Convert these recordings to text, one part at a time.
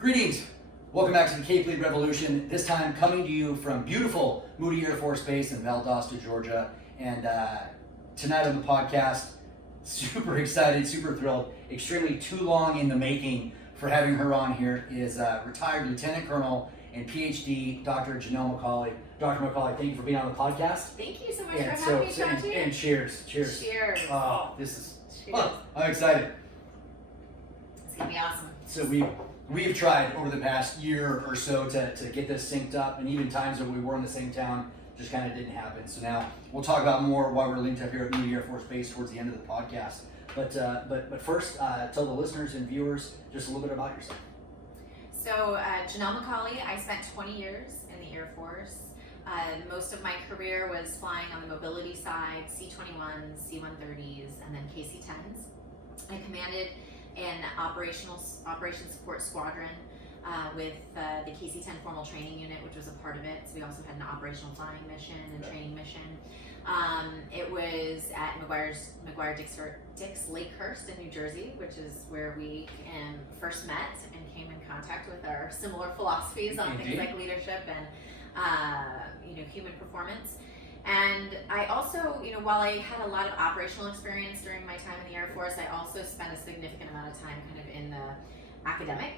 Greetings. Welcome back to the Cape Lead Revolution. This time coming to you from beautiful Moody Air Force Base in Valdosta, Georgia. And tonight on the podcast, super excited, super thrilled, extremely too long in the making for having her on here, is retired Lieutenant Colonel and PhD Dr. Jannell MacAulay. Dr. MacAulay, thank you for being on the podcast. Thank you so much for having me, Chachi. And cheers. Cheers. Cheers. Oh, this is Cheers. I'm excited. It's going to be awesome. So we've tried over the past year or so to get this synced up, and even times when we were in the same town, just kind of didn't happen. So now we'll talk about more why we're linked up here at Moody Air Force Base towards the end of the podcast. But first, tell the listeners and viewers just a little bit about yourself. So Jannell MacAulay, I spent 20 years in the Air Force. Most of my career was flying on the mobility side, C-21s, C-130s, and then KC-10s. I commanded an operations support squadron with the KC-10 formal training unit, which was a part of it. So we also had an operational flying mission and training mission. It was at Dix Lakehurst in New Jersey, which is where we first met and came in contact with our similar philosophies on things like leadership and human performance. And I also, while I had a lot of operational experience during my time in the Air Force, I also spent a significant amount of time kind of in the academic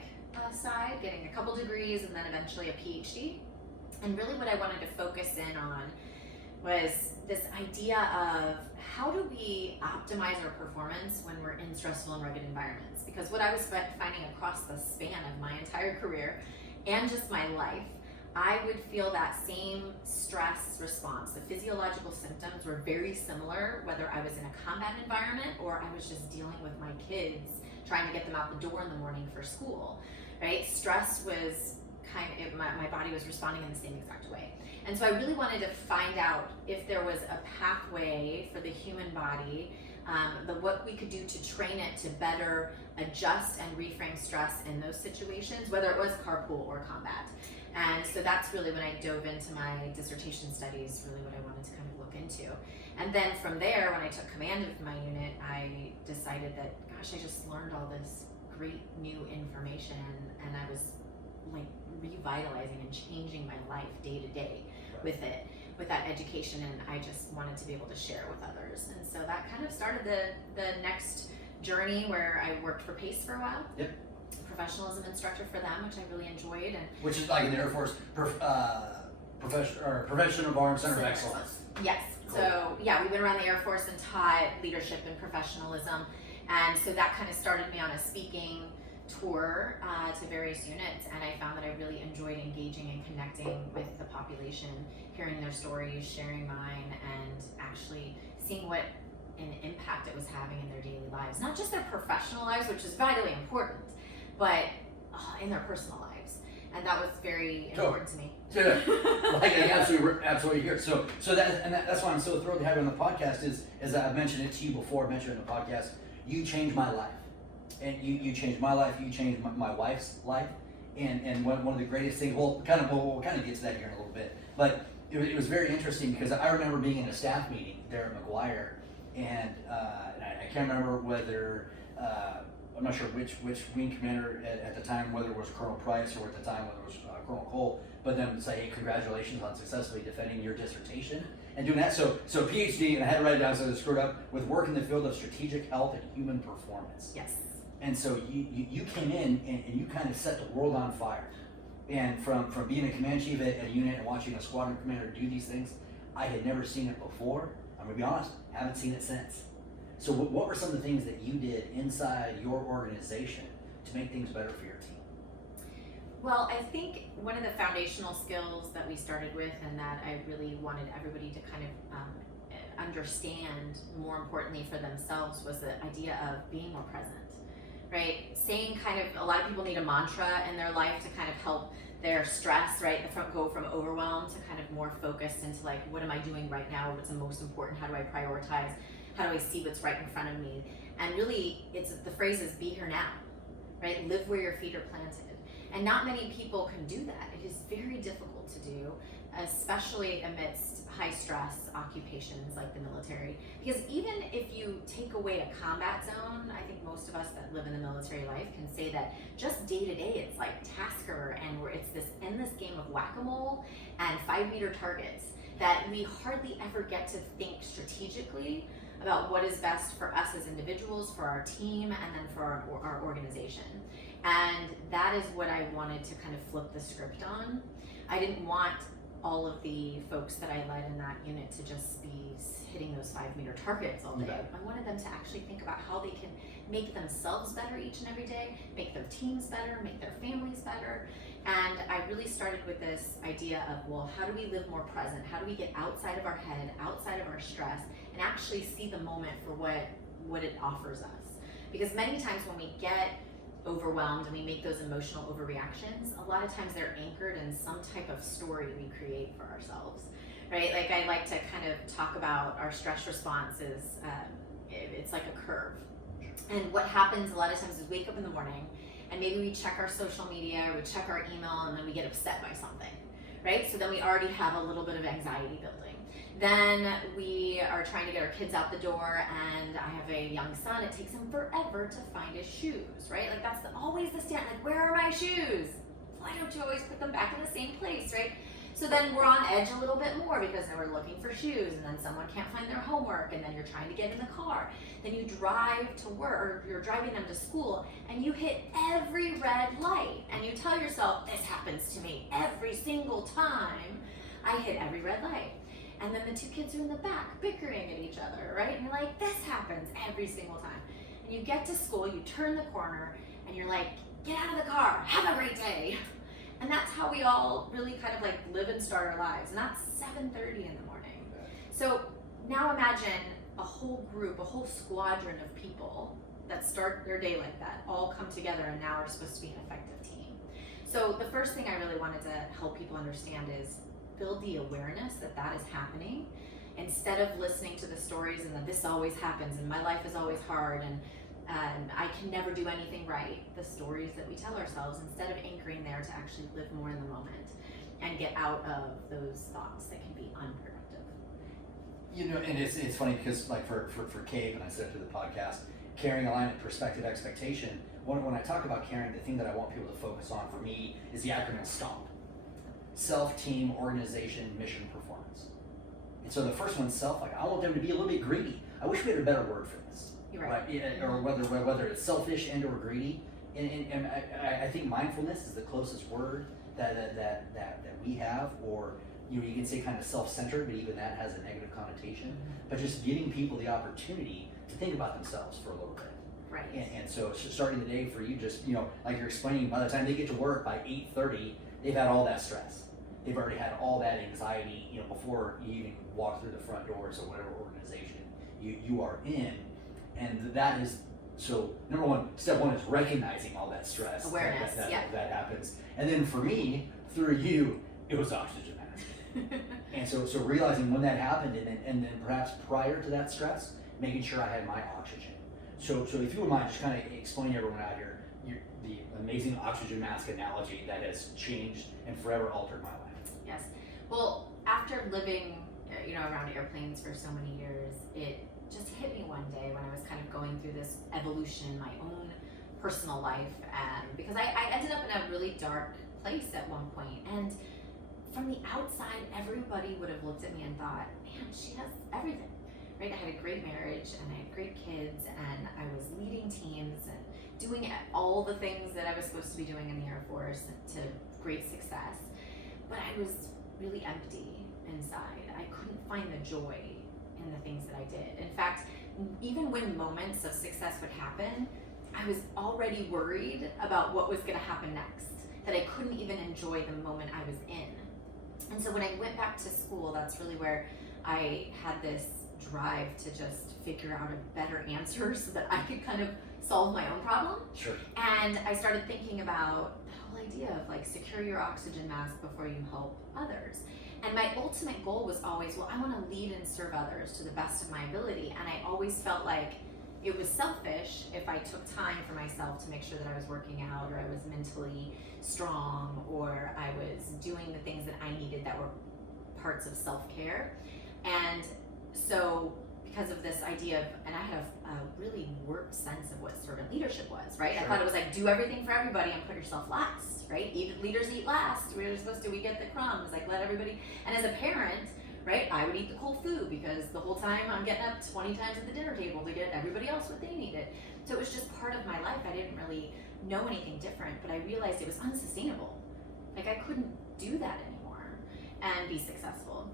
side, getting a couple degrees and then eventually a PhD. And really what I wanted to focus in on was this idea of how do we optimize our performance when we're in stressful and rugged environments? Because what I was finding across the span of my entire career and just my life, I would feel that same stress response. The physiological symptoms were very similar, whether I was in a combat environment or I was just dealing with my kids, trying to get them out the door in the morning for school, right? Stress was my body was responding in the same exact way. And so I really wanted to find out if there was a pathway for the human body, what we could do to train it to better adjust and reframe stress in those situations, whether it was carpool or combat. And so that's really when I dove into my dissertation studies, really what I wanted to kind of look into. And then from there, when I took command of my unit, I decided that, gosh, I just learned all this great new information, and I was like revitalizing and changing my life day to day with it, with that education, and I just wanted to be able to share with others. And so that kind of started the next journey where I worked for PACE for a while. Yep. Professionalism instructor for them, which I really enjoyed. And which is like in the Air Force Prevention of Armed Center of Excellence. Yes. Cool. So yeah, we went around the Air Force and taught leadership and professionalism, and so that kind of started me on a speaking tour to various units, and I found that I really enjoyed engaging and connecting with the population, hearing their stories, sharing mine, and actually seeing what an impact it was having in their daily lives. Not just their professional lives, which is vitally important, but in their personal lives. And that was very important to me. Yeah, like absolutely here. So that's why I'm so thrilled to have you on the podcast. Is as I've mentioned it to you before, I mentioned in the podcast, you changed my life, and you changed my life. You changed my wife's life, and one of the greatest things. We'll kind of get to that here in a little bit, but it was very interesting because I remember being in a staff meeting there at McGuire, and I can't remember whether. I'm not sure which wing commander at the time, whether it was Colonel Price or at the time whether it was Colonel Cole, but then say, hey, congratulations on successfully defending your dissertation and doing that. So PhD, and I had to write it down so I screwed up, with work in the field of strategic health and human performance. Yes. And so you came in and you kind of set the world on fire. And from being a command chief at a unit and watching a squadron commander do these things, I had never seen it before. I'm gonna be honest, haven't seen it since. So what were some of the things that you did inside your organization to make things better for your team? Well, I think one of the foundational skills that we started with, and that I really wanted everybody to kind of understand more importantly for themselves, was the idea of being more present, right? Saying a lot of people need a mantra in their life to kind of help their stress, right? Go from overwhelm to kind of more focused into like, what am I doing right now? What's the most important? How do I prioritize? How do I see what's right in front of me? And really, the phrase is be here now, right? Live where your feet are planted. And not many people can do that. It is very difficult to do especially amidst high stress occupations like the military. Because even if you take away a combat zone, I think most of us that live in the military life can say that just day to day, it's like tasker, and it's this endless game of whack-a-mole and 5-meter targets that we hardly ever get to think strategically about what is best for us as individuals, for our team, and then for our organization. And that is what I wanted to kind of flip the script on. I didn't want all of the folks that I led in that unit to just be hitting those 5-meter targets all day. Okay. I wanted them to actually think about how they can make themselves better each and every day, make their teams better, make their families better. And I really started with this idea of, well, how do we live more present? How do we get outside of our head, outside of our stress, and actually see the moment for what it offers us? Because many times when we get overwhelmed and we make those emotional overreactions, a lot of times they're anchored in some type of story we create for ourselves, right? Like I like to kind of talk about our stress responses. It's like a curve. And what happens a lot of times is wake up in the morning and maybe we check our social media, or we check our email, and then we get upset by something, right? So then we already have a little bit of anxiety building. Then we are trying to get our kids out the door, and I have a young son. It takes him forever to find his shoes, right? Like that's always the stand. Like, where are my shoes? Why don't you always put them back in the same place, right? So then we're on edge a little bit more because then we're looking for shoes, and then someone can't find their homework, and then you're trying to get in the car. Then you drive to work, or you're driving them to school, and you hit every red light, and you tell yourself, this happens to me every single time I hit every red light. And then the two kids are in the back bickering at each other, right? And you're like, this happens every single time. And you get to school, you turn the corner, and you're like, get out of the car, have a great day. And that's how we all really kind of like live and start our lives. And that's 7:30 in the morning. So now imagine a whole group, a whole squadron of people that start their day like that, all come together and now are supposed to be an effective team. So the first thing I really wanted to help people understand is build the awareness that that is happening, instead of listening to the stories and that this always happens and my life is always hard and I can never do anything right. The stories that we tell ourselves, instead of anchoring there to actually live more in the moment and get out of those thoughts that can be unproductive. You know, and it's funny because like for Cave, and I said to the podcast, carrying alignment, perspective, expectation. When I talk about caring, the thing that I want people to focus on for me is the acronym STOMP. Self, team, organization, mission, performance. And so the first one's self. Like I want them to be a little bit greedy. I wish we had a better word for this. You're right. Yeah, or whether it's selfish and or greedy. And I think mindfulness is the closest word that we have, or you can say kind of self-centered, but even that has a negative connotation. But just giving people the opportunity to think about themselves for a little bit. Right. And so starting the day for you, just like you're explaining, by the time they get to work by 8:30, they've had all that stress. They've already had all that anxiety, before you even walk through the front doors of whatever organization you are in. And that is, so number one, step one is recognizing all that stress. Awareness, that happens. And then for me, through you, it was oxygen mask. And so realizing when that happened, and then perhaps prior to that stress, making sure I had my oxygen. So if you would mind, just kind of explain to everyone out here the amazing oxygen mask analogy that has changed and forever altered my life. Yes. Well, after living, around airplanes for so many years, it just hit me one day when I was kind of going through this evolution in my own personal life, because I ended up in a really dark place at one point, and from the outside, everybody would have looked at me and thought, man, she has everything, right? I had a great marriage, and I had great kids, and I was leading teams and doing all the things that I was supposed to be doing in the Air Force to great success, but I was really empty inside. I couldn't find the joy in the things that I did. In fact, even when moments of success would happen, I was already worried about what was going to happen next, that I couldn't even enjoy the moment I was in. And so when I went back to school, that's really where I had this drive to just figure out a better answer so that I could kind of solve my own problem. Sure. And I started thinking about the whole idea of like secure your oxygen mask before you help others. And my ultimate goal was always, well, I want to lead and serve others to the best of my ability. And I always felt like it was selfish if I took time for myself to make sure that I was working out, or I was mentally strong, or I was doing the things that I needed that were parts of self-care. And so because of this idea of, and I had a really warped sense of what servant leadership was, right? Sure. I thought it was like, do everything for everybody and put yourself last, right? Leaders eat last. We're supposed to, we get the crumbs, like let everybody, and as a parent, right, I would eat the cold food because the whole time I'm getting up 20 times at the dinner table to get everybody else what they needed. So it was just part of my life. I didn't really know anything different, but I realized it was unsustainable. Like I couldn't do that anymore and be successful.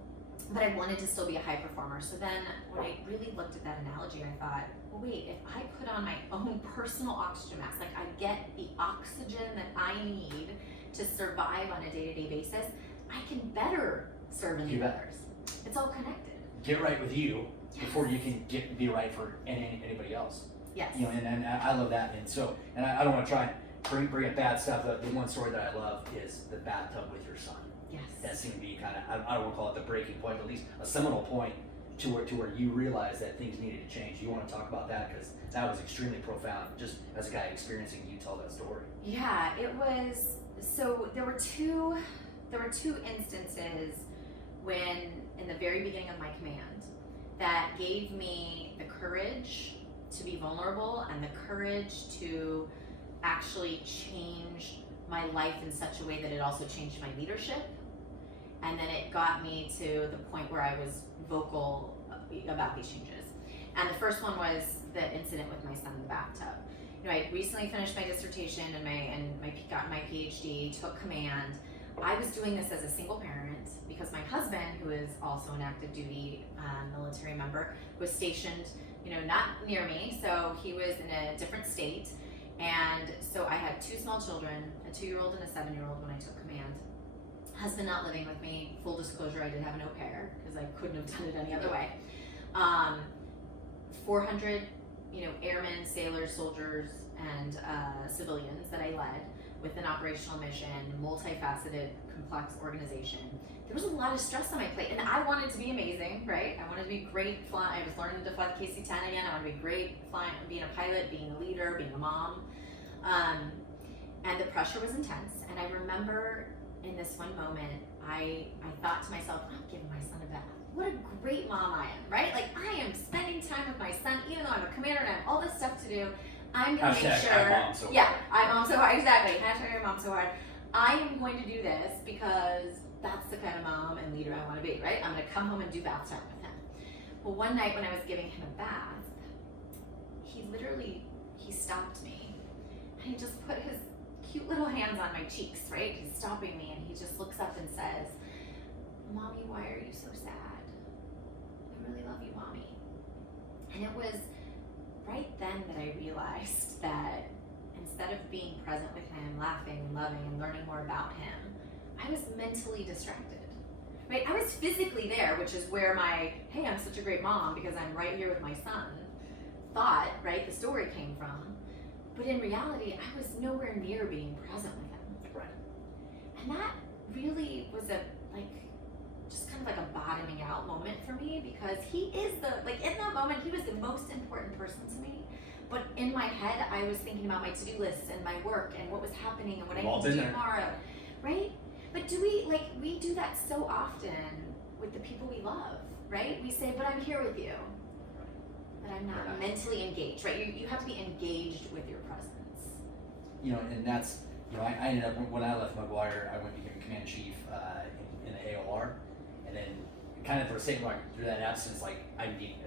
But I wanted to still be a high performer. So then when I really looked at that analogy, I thought, well, wait, if I put on my own personal oxygen mask, like I get the oxygen that I need to survive on a day-to-day basis, I can better serve and lead others. It's all connected. Get right with you before you can be right for anybody else. Yes. You know, and I love that. And so, and I don't want to try and bring up bad stuff. The one story that I love is the bathtub with your son. Yes. That seemed to be kind of, I don't want to call it the breaking point, but at least a seminal point to where you realize that things needed to change. You want to talk about that because that was extremely profound. Just as a guy experiencing, you tell that story. Yeah, it was. So there were two instances when, in the very beginning of my command, that gave me the courage to be vulnerable and the courage to actually change my life in such a way that it also changed my leadership. And then it got me to the point where I was vocal about these changes. And the first one was the incident with my son in the bathtub. You know, I recently finished my dissertation and got my PhD, took command. I was doing this as a single parent because my husband, who is also an active duty military member, was stationed, you know, not near me. So he was in a different state. And so I had two small children, a 2-year-old and a 7-year-old when I took command. Husband not living with me. Full disclosure, I did have an au pair because I couldn't have done it any other way. 400, you know, airmen, sailors, soldiers, and civilians that I led with an operational mission, multifaceted, complex organization. There was a lot of stress on my plate, and I wanted to be amazing, right? I wanted to be great flying. I was learning to fly the KC-10 again. I wanted to be great flying, being a pilot, being a leader, being a mom. And the pressure was intense. And I remember in this one moment, I thought to myself, I'm giving my son a bath. What a great mom I am, right? Like I am spending time with my son, even though I'm a commander and I have all this stuff to do. I'm going to make sure. I'm mom so hard. I'm mom so hard. Exactly. Hashtag mom so hard. I am going to do this because that's the kind of mom and leader I want to be, right? I'm going to come home and do bath time with him. Well, one night when I was giving him a bath, he stopped me and he just put his cute little hands on my cheeks, right? He's stopping me and he just looks up and says, Mommy, why are you so sad? I really love you, Mommy. And it was right then that I realized that instead of being present with him, laughing and loving and learning more about him, I was mentally distracted. Right? I was physically there, which is where my, hey, I'm such a great mom because I'm right here with my son, thought, right, the story came from. But in reality, I was nowhere near being present with him. Right. And that really was just kind of like a bottoming out moment for me because he is in that moment, he was the most important person to me. But in my head, I was thinking about my to-do lists and my work and what was happening and what I need to do tomorrow, right? But we do that so often with the people we love, right? We say, but I'm here with you. But I'm not mentally engaged, right? You have to be engaged with your presence. You know, and that's, you know, I ended up, when I left McGuire, I went to become command chief in the AOR. And then kind of for the sake of through that absence,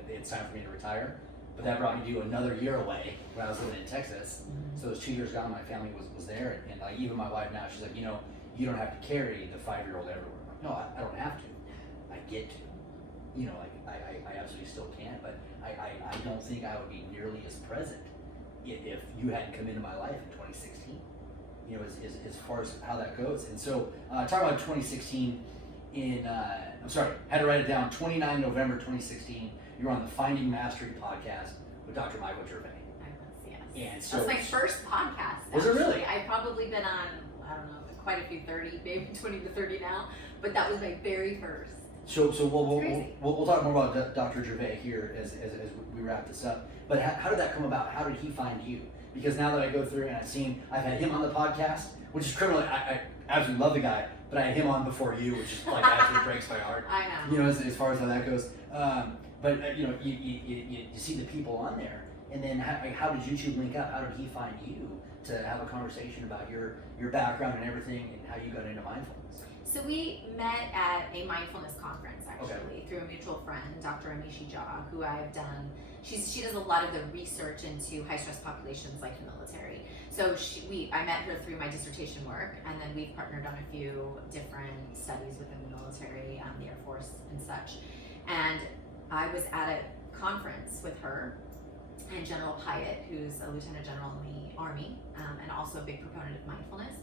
it's time for me to retire. But that brought me to another year away when I was living in Texas. Mm-hmm. So those 2 years gone, my family was there. And like even my wife now, she's like, you know, you don't have to carry the 5-year-old everywhere. I'm like, no, I don't have to. I get to. You know, like I absolutely still can, but I don't think I would be nearly as present if you hadn't come into my life in 2016. You know, as far as how that goes. And so talk about 2016 had to write it down, 29 November 2016, you were on the Finding Mastery podcast with Dr. Michael Gervais. I was, yes. And so, that's my first podcast. Was it really? I've probably been on, I don't know, quite a few, 30, maybe 20 to 30 now, but that was my very first. So we'll talk more about Dr. Gervais here as we wrap this up. But how did that come about? How did he find you? Because now that I go through and I've had him on the podcast, which is criminal. absolutely love the guy, but I had him on before you, which is like absolutely breaks my heart. I know. You know, as far as how that goes. But you know, you see the people on there, and then how did YouTube link up? How did he find you to have a conversation about your background and everything, and how you got into mindfulness? So we met at a mindfulness conference actually Okay. through a mutual friend, Dr. Amishi Jha, who I've done. She does a lot of the research into high stress populations like the military. So I met her through my dissertation work, and then we've partnered on a few different studies within the military, the Air Force and such. And I was at a conference with her and General Pyatt, who's a lieutenant general in the Army, and also a big proponent of mindfulness.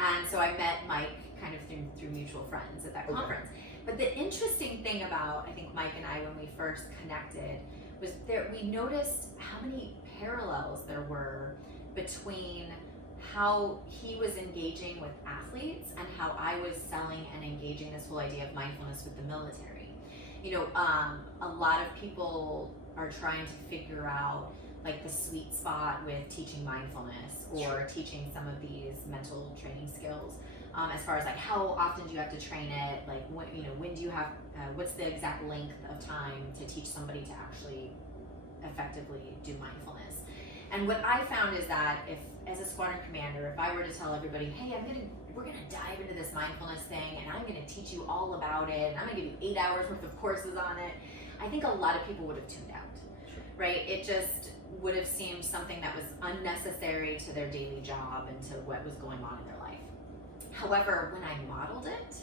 And so I met Mike kind of through mutual friends at that conference. But the interesting thing about, I think, Mike and I, when we first connected, was we noticed how many parallels there were between how he was engaging with athletes and how I was selling and engaging this whole idea of mindfulness with the military. You know, a lot of people are trying to figure out like the sweet spot with teaching mindfulness or teaching some of these mental training skills. As far as like how often do you have to train it, like when do you have, what's the exact length of time to teach somebody to actually effectively do mindfulness. And what I found is that if, as a squadron commander, if I were to tell everybody, hey, we're gonna dive into this mindfulness thing and I'm gonna teach you all about it and I'm gonna give you 8 hours worth of courses on it, I think a lot of people would have tuned out, right? It just would have seemed something that was unnecessary to their daily job and to what was going on in their life. However, when I modeled it,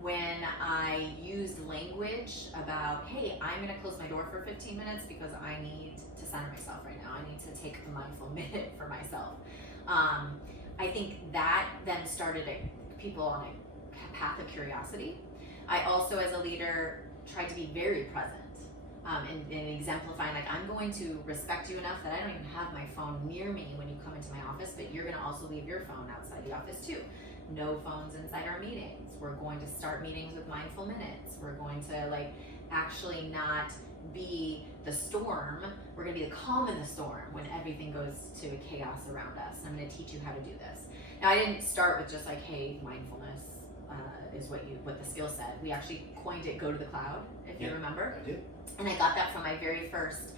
when I used language about, hey, I'm gonna close my door for 15 minutes because I need to center myself right now. I need to take a mindful minute for myself. I think that then started people on a path of curiosity. I also, as a leader, tried to be very present and exemplifying, like, I'm going to respect you enough that I don't even have my phone near me when you come into my office, but you're gonna also leave your phone outside the office too. No phones inside our meetings. We're going to start meetings with mindful minutes. We're going to actually not be the storm. We're going to be the calm in the storm when everything goes to chaos around us. I'm going to teach you how to do this. Now, I didn't start with just hey, mindfulness is what the skill said. We actually coined it, go to the cloud, if you remember. I do. And I got that from my very first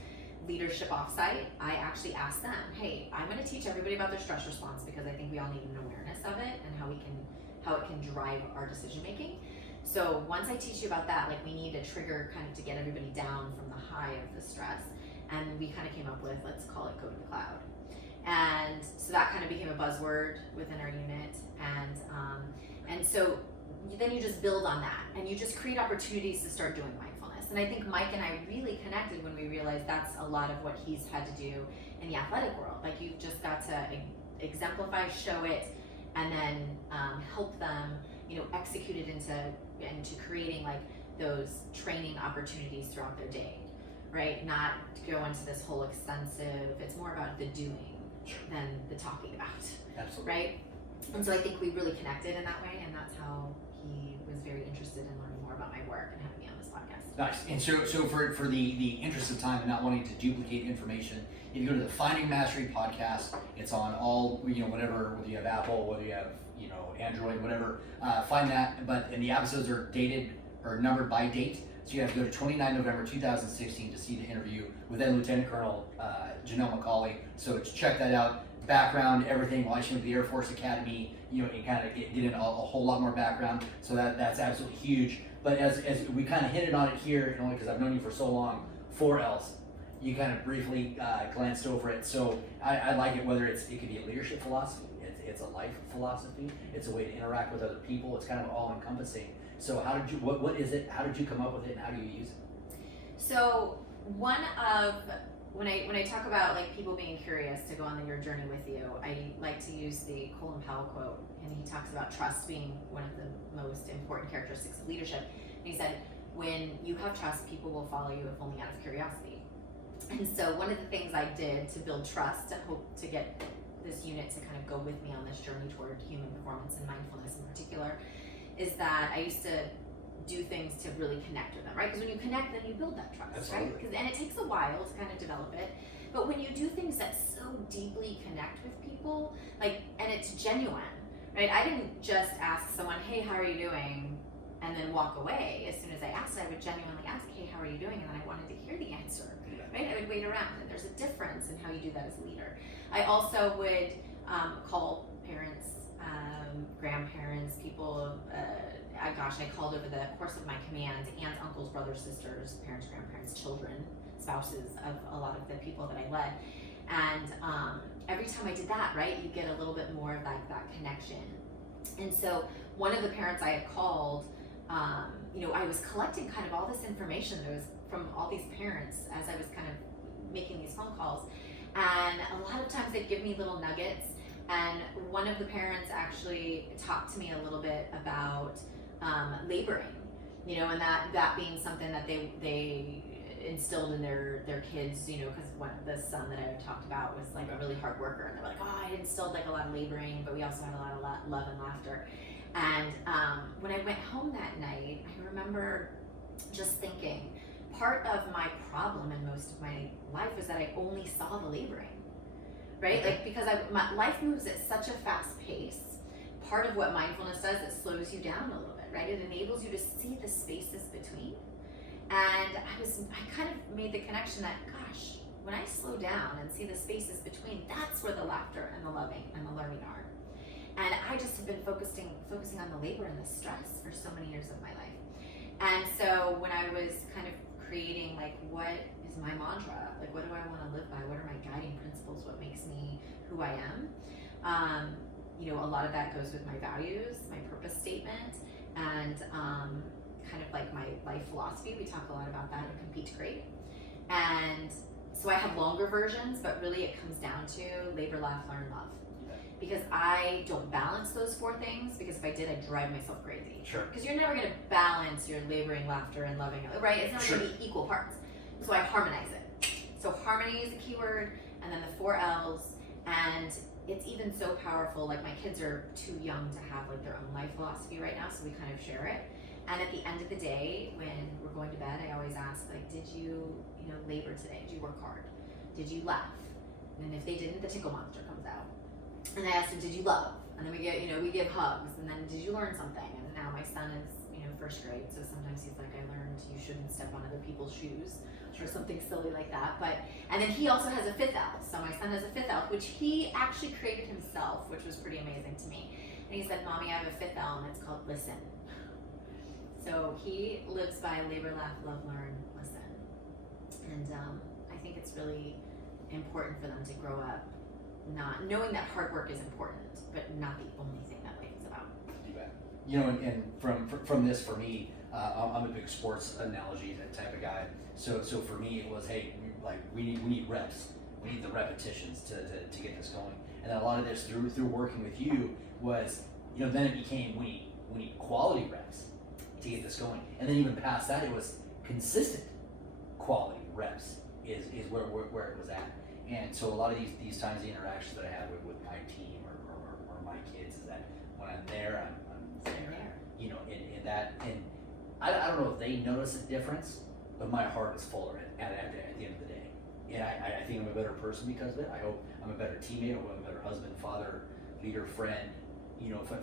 leadership offsite. I actually asked them, hey, I'm going to teach everybody about their stress response because I think we all need an awareness of it and how it can drive our decision making. So once I teach you about that, we need a trigger kind of to get everybody down from the high of the stress. And we kind of came up with, let's call it go to the cloud. And so that kind of became a buzzword within our unit. And so then you just build on that and you just create opportunities to start doing mindfulness. And I think Mike and I really connected when we realized that's a lot of what he's had to do in the athletic world. You've just got to exemplify, show it, and then help them, execute it into creating those training opportunities throughout their day, right? Not to go into this whole extensive, it's more about the doing than the talking about. Absolutely. Right? And so I think we really connected in that way, and that's how he was very interested in learning more about my work and having me on this podcast. Nice. And so for the interest of time and not wanting to duplicate information, if you go to the Finding Mastery podcast, it's on all, whatever, whether you have Apple, whether you have, Android, whatever, find that. And the episodes are dated or numbered by date. So you have to go to 29 November 2016 to see the interview with then Lieutenant Colonel Jannell MacAulay. So check that out. Background, everything, while she went to the Air Force Academy, and kind of get in a whole lot more background. So that's absolutely huge. But as we kind of hinted on it here, only because I've known you for so long, 4 L's. You kind of briefly glanced over it. So I like it, whether it could be a leadership philosophy, it's a life philosophy, it's a way to interact with other people, it's kind of all encompassing. So how did you, what is it, how did you come up with it, and how do you use it? So when I talk about people being curious to go on your journey with you, I like to use the Colin Powell quote, and he talks about trust being one of the most important characteristics of leadership. And he said, when you have trust, people will follow you if only out of curiosity. And so one of the things I did to build trust, to hope to get this unit to kind of go with me on this journey toward human performance and mindfulness in particular, is that I used to do things to really connect with them, right? Because when you connect, then you build that trust, Absolutely. right? And it takes a while to kind of develop it. But when you do things that so deeply connect with people, and it's genuine, right? I didn't just ask someone, hey, how are you doing? And then walk away. As soon as I asked, I would genuinely ask, hey, how are you doing? And then I wanted to hear the answer, right? I would wait around, and there's a difference in how you do that as a leader. I also would call parents, grandparents, people, I called over the course of my command, aunts, uncles, brothers, sisters, parents, grandparents, children, spouses of a lot of the people that I led. And every time I did that, right, you get a little bit more of like that connection. And so one of the parents I had called, I was collecting kind of all this information that was from all these parents as I was kind of making these phone calls. And a lot of times they'd give me little nuggets. And one of the parents actually talked to me a little bit about laboring, and that being something that they instilled in their kids, because the son that I talked about was like a really hard worker, and they're like, oh, I instilled like a lot of laboring, but we also had a lot of love and laughter. And when I went home that night, I remember just thinking, part of my problem in most of my life was that I only saw the laboring, right? Like, because my life moves at such a fast pace. Part of what mindfulness does, it slows you down a little bit, right? It enables you to see the spaces between. And I kind of made the connection that, gosh, when I slow down and see the spaces between, that's where the laughter and the loving and the learning are. And I just have been focusing on the labor and the stress for so many years of my life. And so when I was kind of creating, like, what is my mantra? Like, what do I want to live by? What are my guiding principles? What makes me who I am? A lot of that goes with my values, my purpose statement, and kind of like my life philosophy. We talk a lot about that in Compete to Create. And so I have longer versions, but really it comes down to labor, laugh, learn, love. Because I don't balance those four things, because if I did, I'd drive myself crazy. Sure. Because you're never going to balance your laboring, laughter, and loving, right? It's not going to be equal parts. So I harmonize it. So harmony is a key word, and then the 4 L's, and it's even so powerful. Like, my kids are too young to have like their own life philosophy right now, so we kind of share it. And at the end of the day, when we're going to bed, I always ask, like, did you, labor today? Did you work hard? Did you laugh? And if they didn't, the tickle monster comes out. And I asked him, did you love? And then we give hugs. And then, did you learn something? And now my son is, first grade, so sometimes he's like, I learned you shouldn't step on other people's shoes, or something silly like that. And then he also has a 5th L. So my son has a 5th L, which he actually created himself, which was pretty amazing to me. And he said, Mommy, I have a 5th L, and it's called listen. So he lives by labor, laugh, love, learn, listen. And I think it's really important for them to grow up not knowing that hard work is important, but not the only thing that life is about. You bet. And from this, for me, I'm a big sports analogy type of guy. So for me, it was, hey, like, we need reps. We need the repetitions to get this going. And then a lot of this through working with you was, then it became we need quality reps to get this going. And then even past that, it was consistent quality reps is where it was at. And so a lot of these times, the interactions that I have with my team or my kids is that when I'm there, I'm there. In that, and I don't know if they notice a difference, but my heart is fuller at the end of the day. And I think I'm a better person because of it. I hope I'm a better teammate. I hope I'm a better husband, father, leader, friend.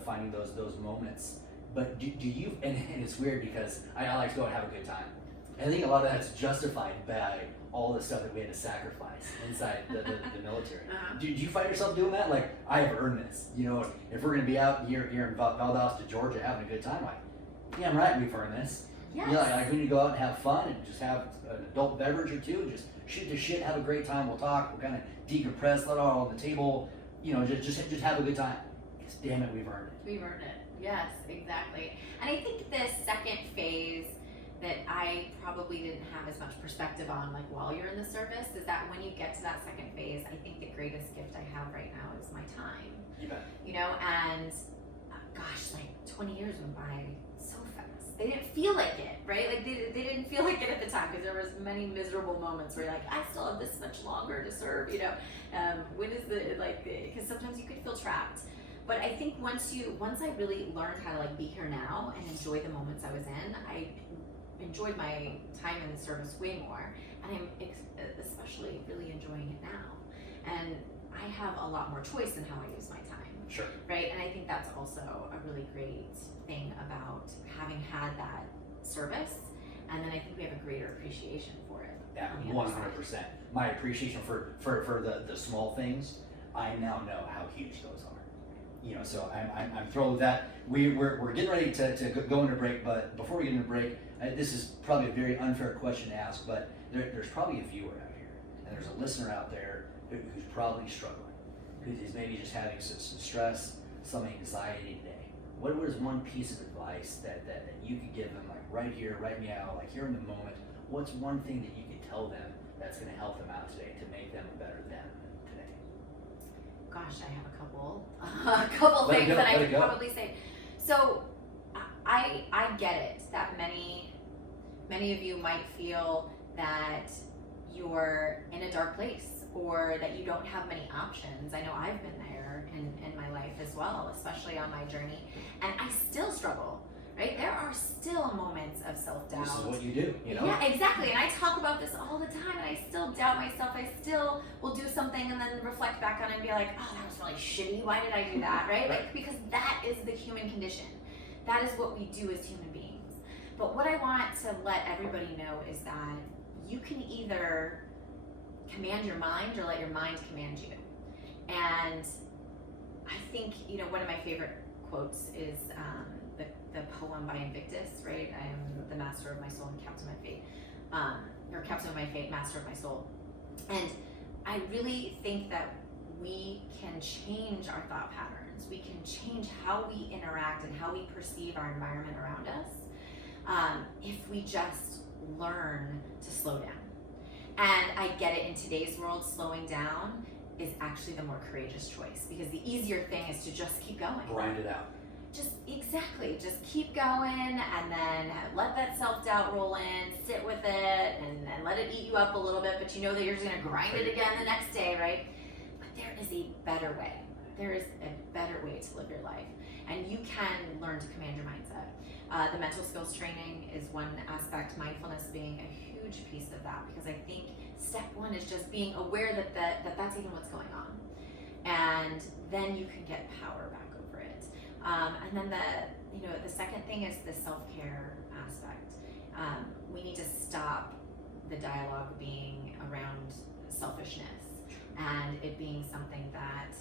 Finding those moments. But do you? And it's weird because I like to go and have a good time. And I think a lot of that's justified by all the stuff that we had to sacrifice inside the military. Do you find yourself doing that? Like, I have earned this. If we're going to be out here in Valdosta, Georgia, having a good time, like, yeah, I'm right, we've earned this. Yes. Like we need to go out and have fun and just have an adult beverage or two and just shoot the shit, have a great time. We'll talk, we'll kind of decompress, let it all on the table. Just have a good time. Because damn it, we've earned it. We've earned it. Yes, exactly. And I think the second phase that I probably didn't have as much perspective on, like, while you're in the service, is that when you get to that second phase, I think the greatest gift I have right now is my time. You bet. And gosh, like 20 years went by so fast. They didn't feel like it, right? Like they didn't feel like it at the time, because there was many miserable moments where you're like, I still have this much longer to serve, when is because sometimes you could feel trapped. But I think once I really learned how to, like, be here now and enjoy the moments I was in, I enjoyed my time in the service way more, and I'm especially really enjoying it now. And I have a lot more choice in how I use my time. Sure. right? And I think that's also a really great thing about having had that service. And then I think we have a greater appreciation for it. Yeah, on the other side. 100%. My appreciation for the small things, I now know how huge those are. You know, so I'm thrilled with that. We're getting ready to go into break, but before we get into break, this is probably a very unfair question to ask, but there's probably a viewer out here, and there's a listener out there who's probably struggling, who's maybe just having some stress, some anxiety today. What is one piece of advice that you could give them, like right here, right now, like here in the moment? What's one thing that you could tell them that's going to help them out today to make them a better them today? Gosh, I have a couple things that I could probably say. So I get it that many of you might feel that you're in a dark place or that you don't have many options. I know I've been there in my life as well, especially on my journey, and I still struggle. Right? There are still moments of self-doubt. This is what you do, you know? Yeah, exactly. And I talk about this all the time, and I still doubt myself. I still will do something and then reflect back on it and be like, oh, that was really shitty. Why did I do that? Right? Like, because that is the human condition. That is what we do as human beings. But what I want to let everybody know is that you can either command your mind or let your mind command you. And I think, you know, one of my favorite quotes is the poem by Invictus, right? I am the master of my soul and captain of my fate, or captain of my fate, master of my soul. And I really think that we can change our thought patterns. We can change how we interact and how we perceive our environment around us if we just learn to slow down. And I get it, in today's world, slowing down is actually the more courageous choice, because the easier thing is to just keep going. Grind it out. Just keep going, and then let that self-doubt roll in, sit with it, and let it eat you up a little bit, but you know that you're just gonna grind it again the next day, right? But there is a better way. There is a better way to live your life, and you can learn to command your mindset. The mental skills training is one aspect, mindfulness being a huge piece of that, because I think step one is just being aware that that's even what's going on, and then you can get power back over it. And then the second thing is the self-care aspect. We need to stop the dialogue being around selfishness and it being something that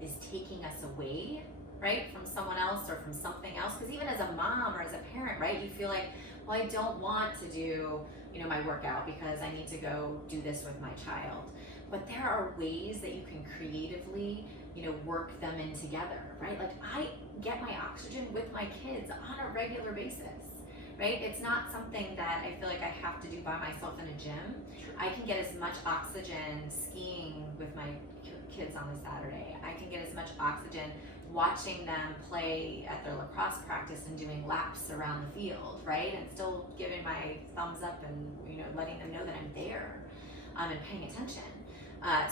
is taking us away, right, from someone else or from something else. Because even as a mom or as a parent, right, you feel like, well, I don't want to do, my workout because I need to go do this with my child. But there are ways that you can creatively, work them in together, right? Like, I get my oxygen with my kids on a regular basis, right? It's not something that I feel like I have to do by myself in a gym. Sure. I can get as much oxygen skiing with my kids on a Saturday. I can get as much oxygen watching them play at their lacrosse practice and doing laps around the field, right? And still giving my thumbs up and, letting them know that I'm there and paying attention.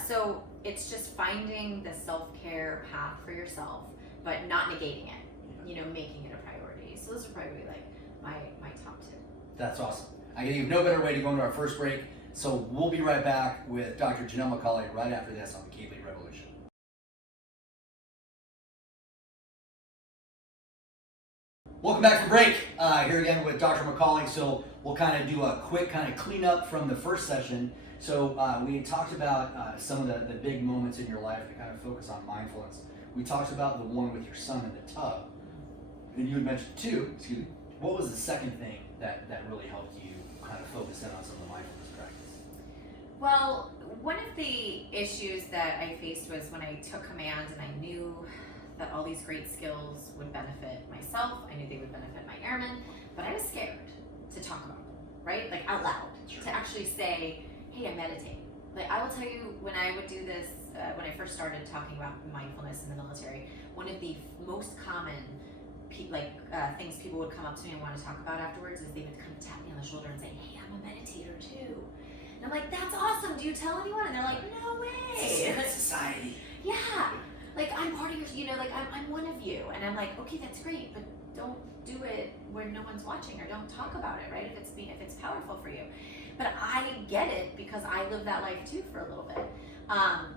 So it's just finding the self-care path for yourself, but not negating it, making it a priority. So those are probably like my top two. That's awesome. I can think of no better way to go into our first break. So we'll be right back with Dr. Jannell MacAulay right after this on the Keep Lead Revolution. Welcome back from break. Here again with Dr. MacAulay. So we'll kind of do a quick kind of cleanup from the first session. So we had talked about some of the big moments in your life to kind of focus on mindfulness. We talked about the one with your son in the tub. And you had mentioned too, what was the second thing that really helped you kind of focus in on some of the mindfulness practice? Well, one of the issues that I faced was when I took command and I knew that all these great skills would benefit myself. I knew they would benefit my airmen, but I was scared to talk about them, right? Like out loud, Sure. To actually say, hey, I meditate. Like, I will tell you, when I would do this, when I first started talking about mindfulness in the military, one of the most common things people would come up to me and want to talk about afterwards is they would come tap me on the shoulder and say, hey, I'm a meditator too. And I'm like, that's awesome. Do you tell anyone? And they're like, no way. Society. Yeah. Like, I'm part of your, I'm one of you. And I'm like, okay, that's great, but don't do it where no one's watching, or don't talk about it, right? If it's powerful for you. But I get it because I lived that life too for a little bit.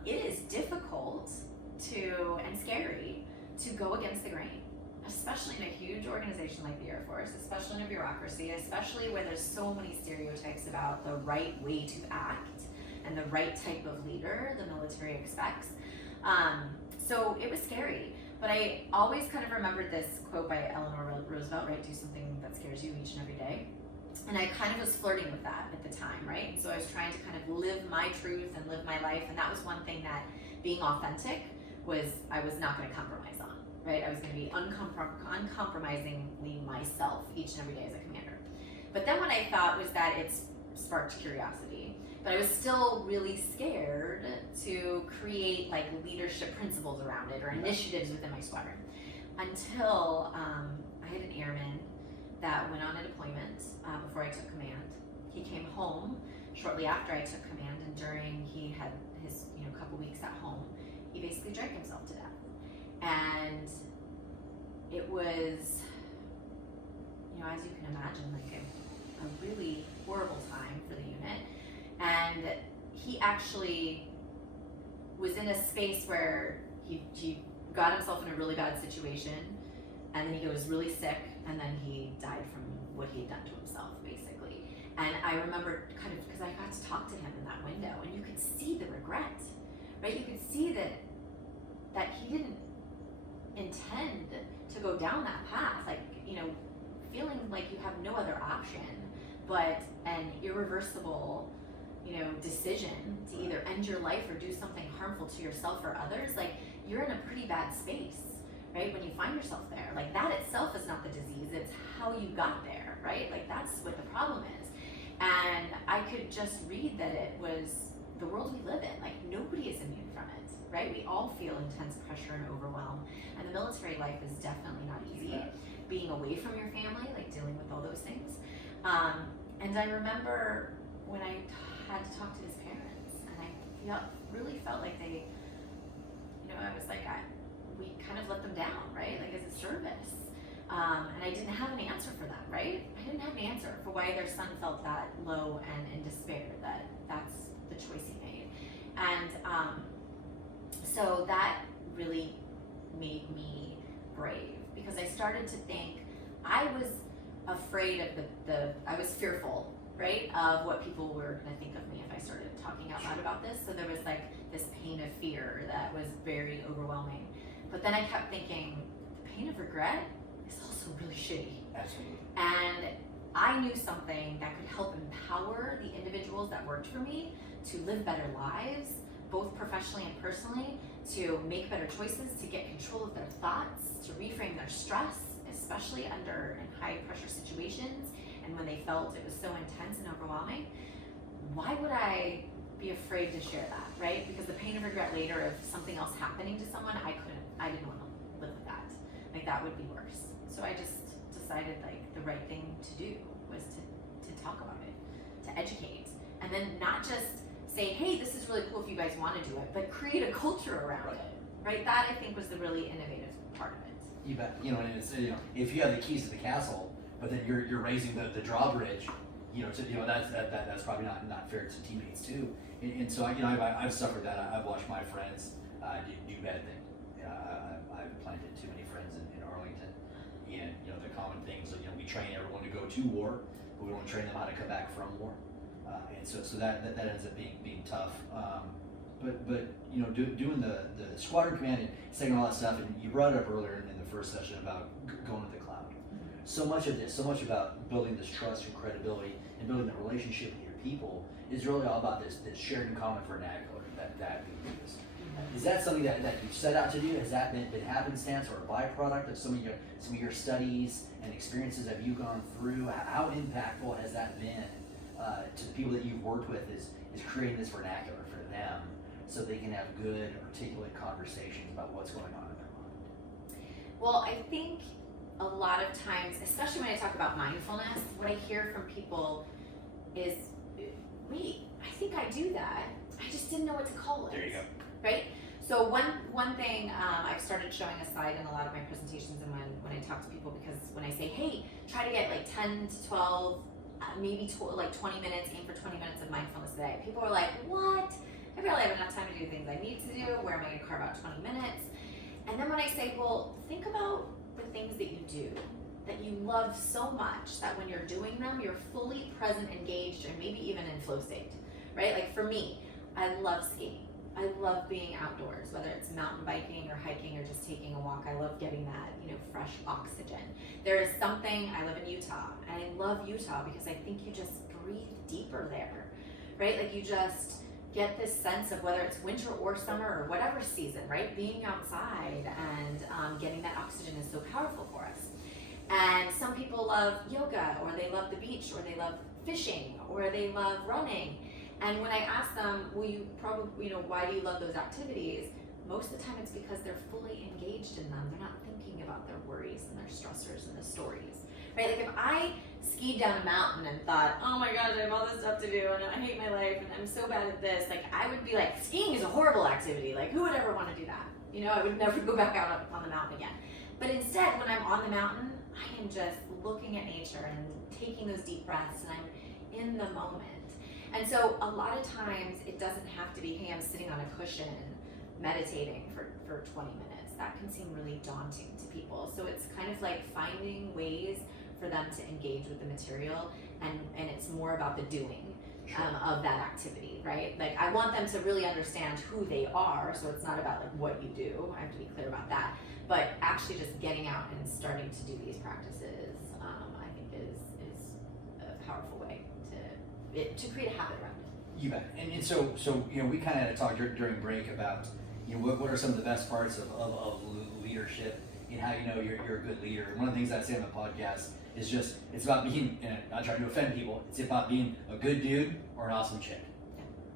It is difficult and scary to go against the grain, especially in a huge organization like the Air Force, especially in a bureaucracy, especially where there's so many stereotypes about the right way to act and the right type of leader the military expects. So it was scary, but I always kind of remembered this quote by Eleanor Roosevelt, right? Do something that scares you each and every day. And I kind of was flirting with that at the time, right? And so I was trying to kind of live my truth and live my life. And that was one thing that being authentic I was not going to compromise on, right? I was going to be uncompromisingly myself each and every day as a commander. But then what I thought was that it sparked curiosity, but I was still really scared to create like leadership principles around it or initiatives within my squadron until I had an airman that went on a deployment before I took command. He came home shortly after I took command, and during he had his couple weeks at home, he basically drank himself to death. And it was, as you can imagine, like a really horrible time for the unit. And he actually was in a space where he got himself in a really bad situation, and then he was really sick, and then he died from what he had done to himself, basically. And I remember kind of, because I got to talk to him in that window, and you could see the regret, right? You could see that he didn't intend to go down that path, like, feeling like you have no other option but an irreversible, decision to either end your life or do something harmful to yourself or others. Like, you're in a pretty bad space, right? When you find yourself there, like, that itself is not the disease, it's how you got there, right? Like, that's what the problem is. And I could just read that it was the world we live in. Like, nobody is immune from it, right? We all feel intense pressure and overwhelm, and the military life is definitely not easy. Being away from your family, like dealing with all those things. And I remember when I had to talk to his parents, and I really felt like they, I was like, we kind of let them down, right? Like, as a service. And I didn't have an answer for that, right? I didn't have an answer for why their son felt that low and in despair, that's the choice he made. And so that really made me brave, because I started to think, I was afraid of I was fearful, right, of what people were going to think of me if I started talking out loud about this. So there was like this pain of fear that was very overwhelming. But then I kept thinking, the pain of regret is also really shitty. Absolutely. And I knew something that could help empower the individuals that worked for me to live better lives, both professionally and personally, to make better choices, to get control of their thoughts, to reframe their stress, especially under in high pressure situations and when they felt it was so intense and overwhelming. Why would I be afraid to share that, right? Because the pain of regret later of something else happening to someone, I didn't want to live with that. Like, that would be worse. So I just decided, like, the right thing to do was to talk about it, to educate, and then not just say, hey, this is really cool if you guys want to do it, but create a culture around it, right? That, I think, was the really innovative part of it. You bet. And it's, if you have the keys to the castle, but then you're raising the drawbridge, that's probably not fair to teammates too. And so I've suffered that. I've watched my friends do bad things. I've planted too many friends in Arlington, and the common things. We train everyone to go to war, but we don't train them how to come back from war. And so that ends up being tough. But doing the squadron command and saying all that stuff, and you brought it up earlier in the first session about going to the cloud. So much about building this trust and credibility and building the relationship with your people is really all about this shared and common vernacular that we use. Is that something that you've set out to do? Has that been happenstance or a byproduct of some of your studies and experiences have you gone through? How impactful has that been to the people that you've worked with is creating this vernacular for them so they can have good, articulate conversations about what's going on in their mind? Well, I think a lot of times, especially when I talk about mindfulness, what I hear from people is, wait, I think I do that. I just didn't know what to call it. There you go. Right? So one thing I've started showing a slide in a lot of my presentations and when I talk to people, because when I say, hey, try to get like 10 to 12, maybe 20 minutes, aim for 20 minutes of mindfulness a day. People are like, what? I barely have enough time to do things I need to do. Where am I going to carve out 20 minutes? And then when I say, well, think about the things that you do that you love so much that when you're doing them, you're fully present, engaged, and maybe even in flow state, right? Like for me, I love skiing. I love being outdoors, whether it's mountain biking or hiking or just taking a walk. I love getting that, fresh oxygen. There is something, I live in Utah, and I love Utah because I think you just breathe deeper there, right? Like you just get this sense of whether it's winter or summer or whatever season, right? Being outside and getting that oxygen is so powerful for us. And some people love yoga, or they love the beach, or they love fishing, or they love running. And when I ask them, well, you probably, why do you love those activities? Most of the time it's because they're fully engaged in them. They're not thinking about their worries and their stressors and the stories, right? Like if I skied down a mountain and thought, oh my gosh, I have all this stuff to do and I hate my life and I'm so bad at this, like I would be like, skiing is a horrible activity. Like who would ever want to do that? I would never go back out on the mountain again. But instead, when I'm on the mountain, I am just looking at nature and taking those deep breaths and I'm in the moment. And so a lot of times it doesn't have to be, hey, I'm sitting on a cushion meditating for 20 minutes. That can seem really daunting to people. So it's kind of like finding ways for them to engage with the material, and it's more about the doing of that activity, right? Like I want them to really understand who they are, so it's not about like what you do. I have to be clear about that. But actually just getting out and starting to do these practices, I think is a powerful way to create a habit around it. You bet. And so we kind of talked during break about what are some of the best parts of leadership and how you're a good leader. And one of the things I say on the podcast is just it's about being, and I'm not trying to offend people, it's about being a good dude or an awesome chick,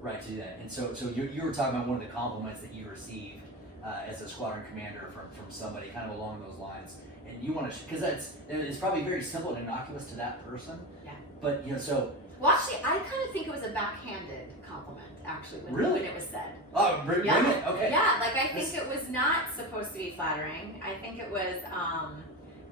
right? To do that. And so you were talking about one of the compliments that you received as a squadron commander from somebody kind of along those lines. And you want to, because it's probably very simple and innocuous to that person. Yeah. But so. Well, actually, I kind of think it was a backhanded compliment, actually, when it was said. Oh, bring it. Okay. Yeah, like I think it was not supposed to be flattering. I think it was,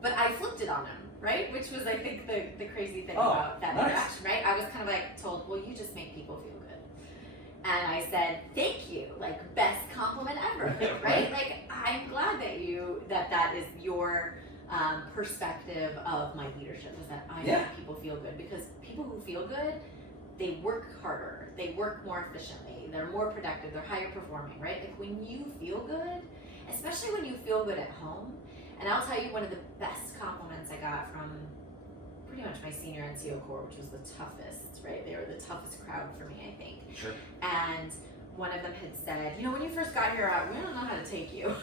but I flipped it on him, right? Which was, I think, the crazy thing about that interaction, right? I was kind of like told, well, you just make people feel good. And I said, thank you, like best compliment ever, right? Like, I'm glad that is your perspective of my leadership, is that I make people feel good, because people who feel good, they work harder, they work more efficiently, they're more productive, they're higher performing, right? Like when you feel good, especially when you feel good at home, and I'll tell you one of the best compliments I got from pretty much my senior NCO Corps, which was the toughest, right? They were the toughest crowd for me, I think. Sure. And one of them had said, when you first got here, we don't know how to take you,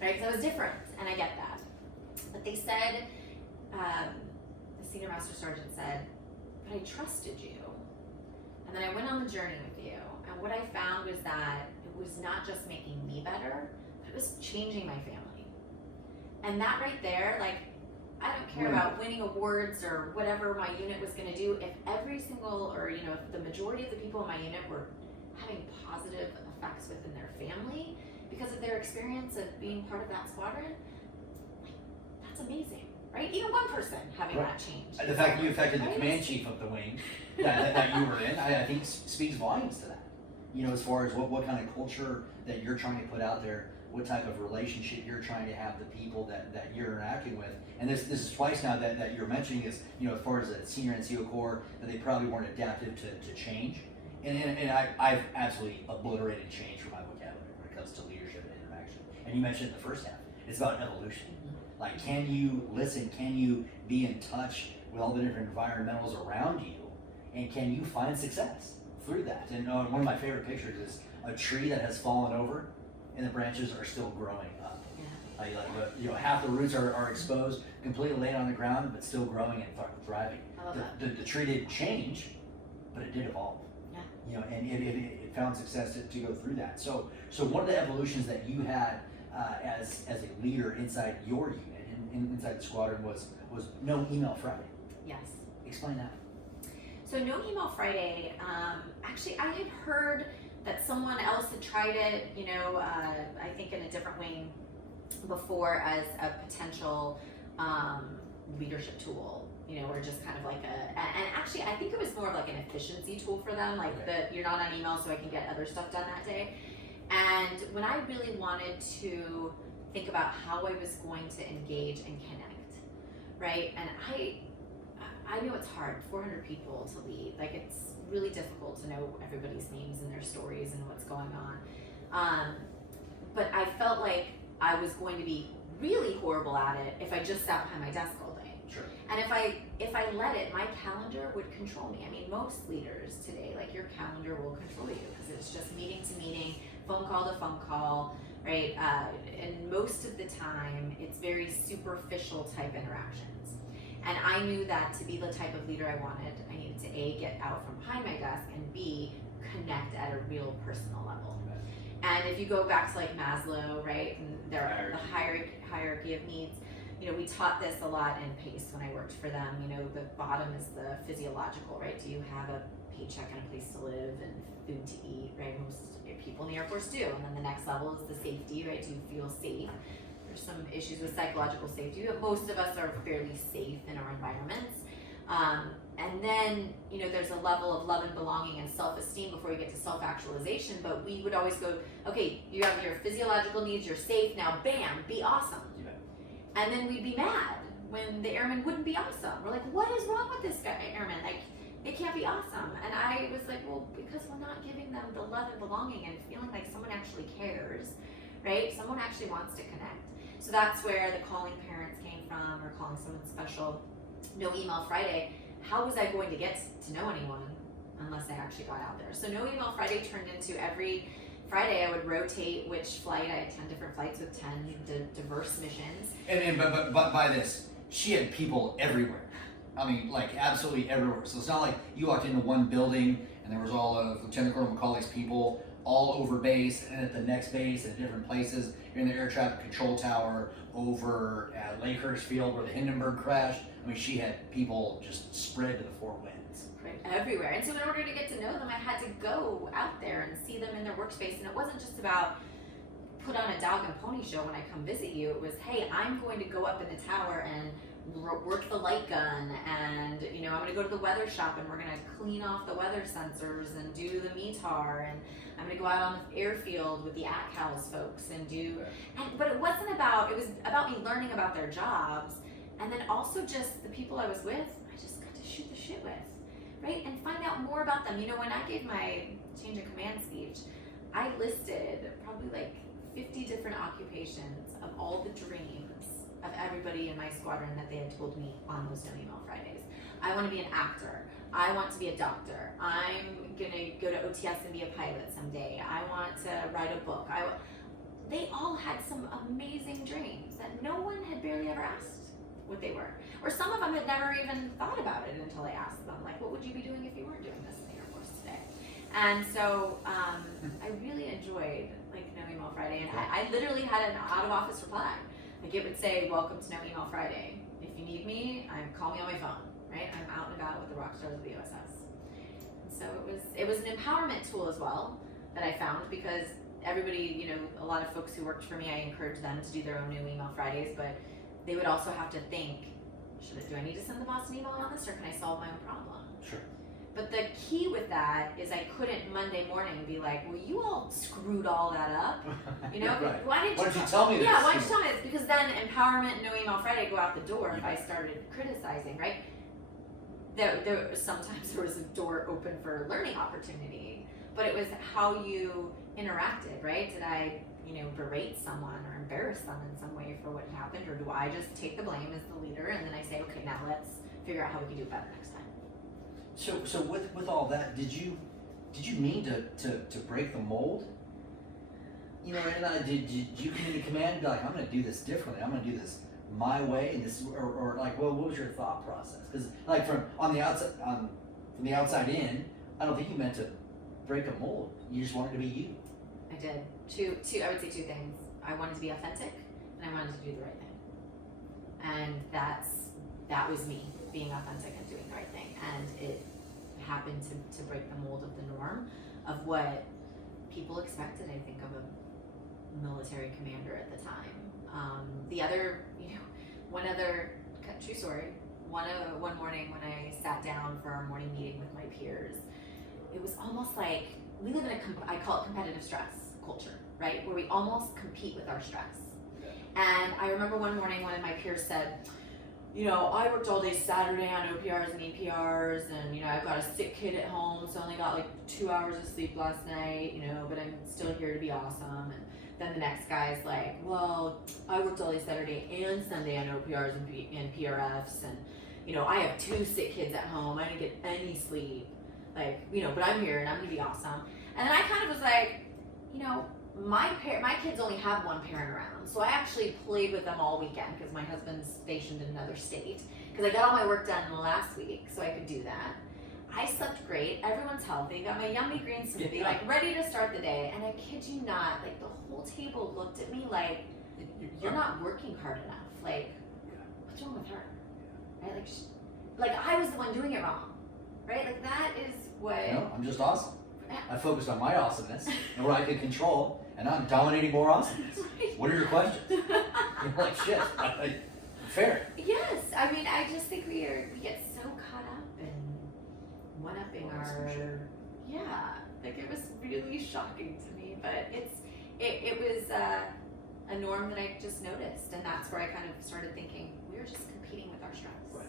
right? Because I was different, and I get that. But they said, the senior master sergeant said, but I trusted you. And then I went on the journey with you. And what I found was that it was not just making me better, but it was changing my family. And that right there, like, I don't care about winning awards or whatever my unit was going to do. If every single, or if the majority of the people in my unit were having positive effects within their family because of their experience of being part of that squadron, that's amazing, right? Even one person having that change. The fact that you affected the command chief of the wing that you were in, I think speaks volumes to that. As far as what kind of culture that you're trying to put out there, what type of relationship you're trying to have the people that you're interacting with. And this is twice now that you're mentioning is, as far as the senior NCO Corps, that they probably weren't adaptive to change. And I've absolutely obliterated change from my vocabulary when it comes to leadership and interaction. And you mentioned it in the first half. It's about evolution. Like, can you listen? Can you be in touch with all the different environmentals around you? And can you find success through that? And one of my favorite pictures is a tree that has fallen over and the branches are still growing up. Yeah. Half the roots are exposed, completely laid on the ground, but still growing and thriving. I love that. The tree didn't change, but it did evolve. Yeah. And it found success to go through that. So one of the evolutions that you had as a leader inside your unit, inside the squadron, was no email Friday. Yes. Explain that. So no email Friday. Actually, I had heard that someone else had tried it. I think in a different wing before as a potential leadership tool. Or just kind of like and actually I think it was more of like an efficiency tool for them, like that you're not on email so I can get other stuff done that day. And when I really wanted to think about how I was going to engage and connect, right? And I know it's hard, 400 people to lead. Like, it's really difficult to know everybody's names and their stories and what's going on. But I felt like I was going to be really horrible at it if I just sat behind my desk all day. Sure. And if I let it, my calendar would control me. I mean, most leaders today, like, your calendar will control you because it's just meeting to meeting, phone call to phone call, right? And most of the time, it's very superficial type interactions. And I knew that to be the type of leader I wanted, I needed to A, get out from behind my desk, and B, connect at a real personal level. And if you go back to like Maslow, right, and the hierarchy of needs, you know, we taught this a lot in PACE when I worked for them. You know, the bottom is the physiological, right? Do you have a paycheck and a place to live and food to eat, right? Most people in the Air Force do. And then the next level is the safety, right? Do you feel safe? There's some issues with psychological safety, but most of us are fairly safe in our environments. And then, you know, there's a level of love and belonging and self-esteem before you get to self-actualization, but we would always go, okay, you have your physiological needs, you're safe, now bam, be awesome. Yeah. And then we'd be mad when the airman wouldn't be awesome. We're like, what is wrong with this guy, airman? Like, it can't be awesome. And I was like, well, because we're not giving them the love and belonging and feeling like someone actually cares, right? Someone actually wants to connect. So that's where the calling parents came from, or calling someone special. No Email Friday. How was I going to get to know anyone unless I actually got out there? So No Email Friday turned into every Friday I would rotate which flight. I had 10 different flights with 10 diverse missions. But by this, she had people everywhere. I mean, like, absolutely everywhere. So it's not like you walked into one building and there was all of Lieutenant Colonel MacAulay's people all over base and at the next base at different places. You're in the air traffic control tower over at Lakehurst Field where the Hindenburg crashed. I mean, she had people just spread to the four winds. Right, everywhere. And so in order to get to know them, I had to go out there and see them in their workspace. And it wasn't just about put on a dog and pony show when I come visit you. It was, hey, I'm going to go up in the tower and work the light gun, and you know, I'm going to go to the weather shop and we're going to clean off the weather sensors and do the METAR, and I'm going to go out on the airfield with the ACCALS folks and do, but it wasn't about, it was about me learning about their jobs, and then also just the people I was with, I just got to shoot the shit with, right, and find out more about them. You know, when I gave my change of command speech, I listed probably like 50 different occupations of all the dreams of everybody in my squadron that they had told me on those No Email Fridays. I want to be an actor. I want to be a doctor. I'm gonna go to OTS and be a pilot someday. I want to write a book. They all had some amazing dreams that no one had barely ever asked what they were. Or some of them had never even thought about it until I asked them, like, what would you be doing if you weren't doing this in the Air Force today? And so I really enjoyed like No Email Friday, and I literally had an out of office reply. Like, it would say, welcome to No Email Friday. If you need me, call me on my phone, right? I'm out and about with the rock stars of the OSS. And so it was an empowerment tool as well that I found, because everybody, you know, a lot of folks who worked for me, I encouraged them to do their own No Email Fridays, but they would also have to think, do I need to send the boss an email on this, or can I solve my own problem? Sure. But the key with that is I couldn't Monday morning be like, well, you all screwed all that up. You know, right. why didn't you tell me this? Yeah, why didn't you tell me this? Because then empowerment and No Email Friday go out the door if I started criticizing, right? Sometimes there was a door open for learning opportunity, but it was how you interacted, right? Did I, you know, berate someone or embarrass them in some way for what happened, or do I just take the blame as the leader and then I say, okay, now let's figure out how we can do it better next time? So with all that, did you mean to break the mold? You know, and did you come into command and be like, I'm going to do this differently. I'm going to do this my way, and this, or like, well, what was your thought process? Because like from the outside in, I don't think you meant to break a mold. You just wanted to be you. I did. I would say two things. I wanted to be authentic, and I wanted to do the right thing. And that was me, being authentic and doing the right thing. And it happened to break the mold of the norm of what people expected, I think, of a military commander at the time. The other, you know, one other true story, one morning when I sat down for our morning meeting with my peers, it was almost like we live in I call it competitive stress culture, right? Where we almost compete with our stress. And I remember one morning one of my peers said, I worked all day Saturday on OPRs and EPRs, and I've got a sick kid at home, so I only got like 2 hours of sleep last night, but I'm still here to be awesome. And then the next guy's like, well, I worked all day Saturday and Sunday on OPRs and PRFs, and I have 2 sick kids at home. I didn't get any sleep, but I'm here and I'm gonna be awesome. And then I kind of was like, my kids only have one parent around, so I actually played with them all weekend because my husband's stationed in another state. Because I got all my work done last week, so I could do that. I slept great. Everyone's healthy. Got my yummy green smoothie, ready to start the day. And I kid you not, the whole table looked at me like, "You're not working hard enough. What's wrong with her?" Right? I was the one doing it wrong. Right? That is what. No, I'm just awesome. I focused on my awesomeness and what I could control, and I'm dominating more awesomeness. What are your questions? You're like, shit. Fair. Yes, I just think we get so caught up in one-upping our. Yeah, it was really shocking to me, but it was a norm that I just noticed, and that's where I kind of started thinking we're just competing with our stress, right.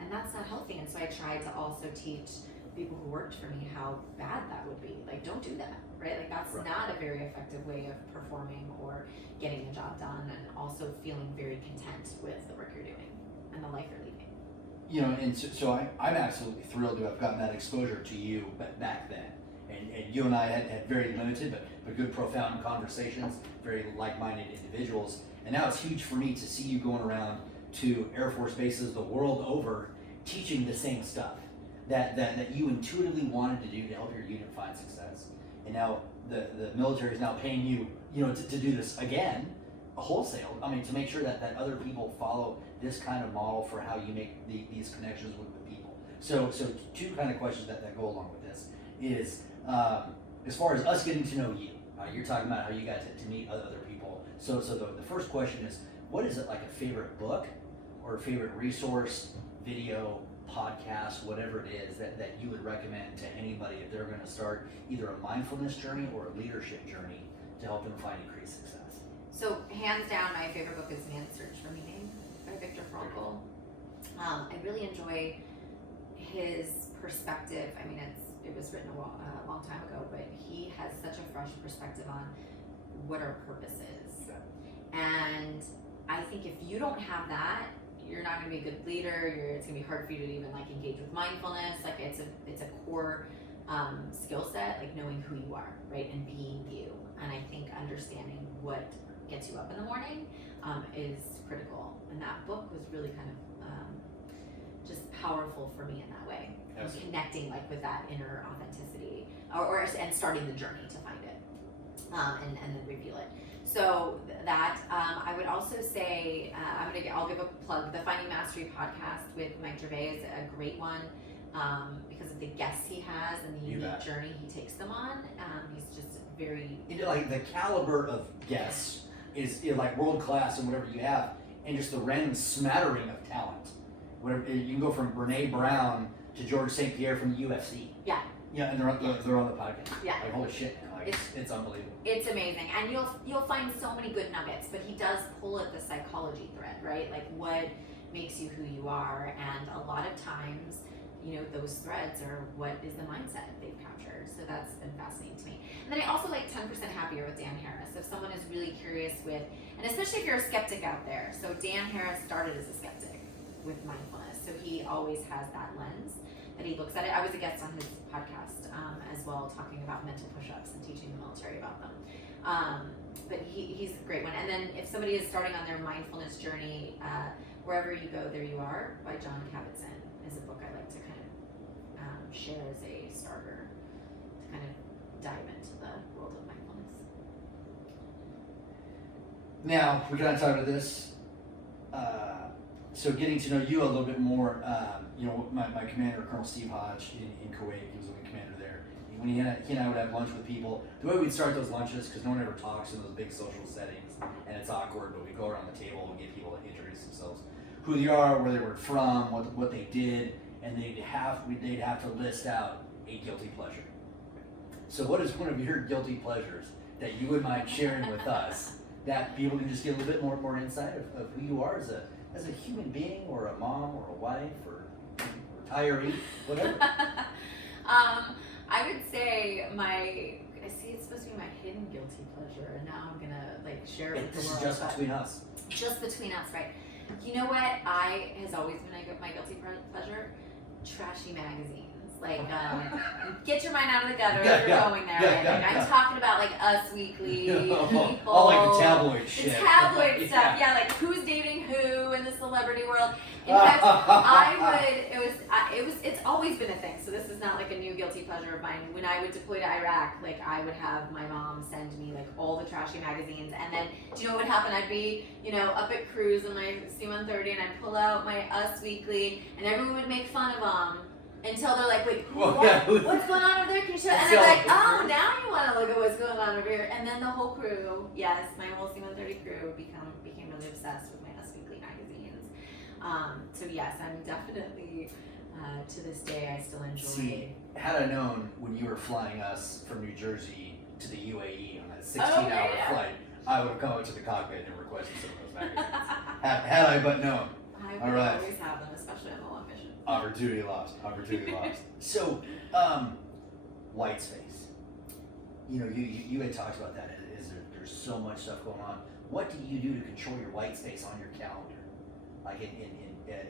And that's not healthy. And so I tried to also teach people who worked for me how bad that would be. Don't do that, right? That's right. Not a very effective way of performing or getting the job done, and also feeling very content with the work you're doing and the life you're leading. And so I'm absolutely thrilled to have gotten that exposure to you back then. And you and I had very limited but good, profound conversations, very like-minded individuals. And now it's huge for me to see you going around to Air Force bases the world over, teaching the same stuff that you intuitively wanted to do to help your unit find success. And now the military is now paying you, to do this again, wholesale. To make sure that other people follow this kind of model for how you make these connections with people. So 2 kind of questions that go along with this is, as far as us getting to know you, you're talking about how you got to meet other people. So the first question is, what is it, like a favorite book or a favorite resource, video, podcast, whatever it is that you would recommend to anybody if they're going to start either a mindfulness journey or a leadership journey to help them find increased success? So hands down, my favorite book is Man's Search for Meaning by Viktor Frankl. I really enjoy his perspective. It was written a long time ago, but he has such a fresh perspective on what our purpose is. Okay. And I think if you don't have that, you're not going to be a good leader. It's going to be hard for you to even engage with mindfulness. It's a core skill set, knowing who you are, right, and being you. And I think understanding what gets you up in the morning is critical. And that book was really kind of just powerful for me in that way. Absolutely. Connecting with that inner authenticity, and starting the journey to find it, and then reveal it. So that I would also say I'll give a plug. The Finding Mastery podcast with Mike Gervais is a great one because of the guests he has and the unique journey he takes them on. He's just very the caliber of guests is world class and whatever you have, and just the random smattering of talent. Whatever you can go from Brene Brown to George St. Pierre from the UFC. Yeah. Yeah, and they're on the podcast. Yeah. Holy shit, man. It's unbelievable. It's amazing, and you'll find so many good nuggets. But he does pull at the psychology thread, right? What makes you who you are, and a lot of times, those threads are what is the mindset they've captured. So that's been fascinating to me. And then I also like 10% Happier with Dan Harris. If someone is really curious with, and especially if you're a skeptic out there. So Dan Harris started as a skeptic with mindfulness, so he always has that lens that he looks at it. I was a guest on his podcast as well, talking about mental push-ups and teaching the military about them. But he's a great one. And then if somebody is starting on their mindfulness journey, Wherever You Go, There You Are by John Kabat-Zinn is a book I like to kind of share as a starter to kind of dive into the world of mindfulness. Now, we're going to talk about this. So getting to know you a little bit more, my commander, Colonel Steve Hodge in Kuwait, he was the wing commander there. When he and I would have lunch with people, the way we'd start those lunches, because no one ever talks in those big social settings, and it's awkward, but we go around the table and get people to introduce themselves, who they are, where they were from, what they did, and they'd have to list out a guilty pleasure. So what is one of your guilty pleasures that you wouldn't mind sharing with us that people can just get a little bit more insight of who you are as a human being, or a mom, or a wife, or retiree, whatever. I would say I see it's supposed to be my hidden guilty pleasure, and now I'm gonna like share it with the This world. is just between us. Just between us, right? You know what? Has always been my guilty pleasure. Trashy magazines. Like, get your mind out of the gutter if you're going there. Right? Like, I'm talking about like Us Weekly, People, all like the tabloid shit. The tabloid stuff, yeah. Like who's dating who in the celebrity world. In fact, it's always been a thing. So this is not like a new guilty pleasure of mine. When I would deploy to Iraq, like I would have my mom send me like all the trashy magazines, and then do you know what would happen? I'd be, up at cruise on my C-130, and I'd pull out my Us Weekly, and everyone would make fun of them. Until they're like, wait, what's going on over there? Can you show? And I'm like, oh, now you want to look at what's going on over here. And then the whole crew, yes, my whole C-130 crew became really obsessed with my Us Weekly magazines. So yes, I'm definitely, to this day, I still enjoy. See, had I known when you were flying us from New Jersey to the UAE on that 16-hour flight, I would have come up to the cockpit and requested some of those magazines. had I but known. I would always have them, especially on the long mission. Opportunity lost. So, white space. You had talked about that. There's so much stuff going on. What do you do to control your white space on your calendar? Like in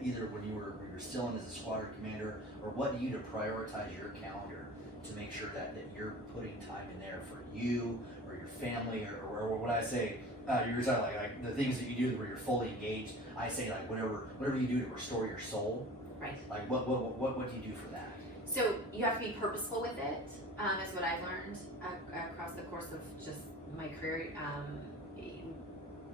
either when you were still in as a squadron commander, or what do you do to prioritize your calendar to make sure that you're putting time in there for you or your family, or what I say, you're talking like the things that you do where you're fully engaged. I say like whatever you do to restore your soul. Right. Like what do you do for that? So you have to be purposeful with it, is what I've learned across the course of just my career.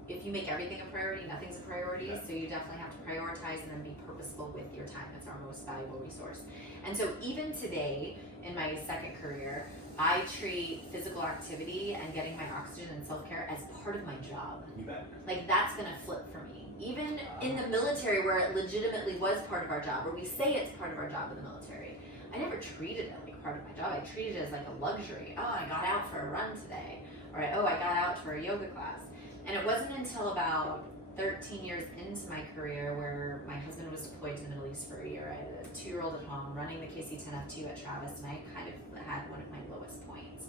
If you make everything a priority, nothing's a priority. Okay. So you definitely have to prioritize and then be purposeful with your time. It's our most valuable resource. And so even today, in my second career, I treat physical activity and getting my oxygen and self-care as part of my job. You bet. Like that's gonna flip for me. Even in the military, where it legitimately was part of our job, where we say it's part of our job in the military, I never treated it like part of my job. I treated it as like a luxury. Oh, I got out for a run today. Or I got out for a yoga class. And it wasn't until about 13 years into my career, where my husband was deployed to the Middle East for a year. I had a 2-year-old at home running the KC-10F2 at Travis, and I kind of had one of my lowest points.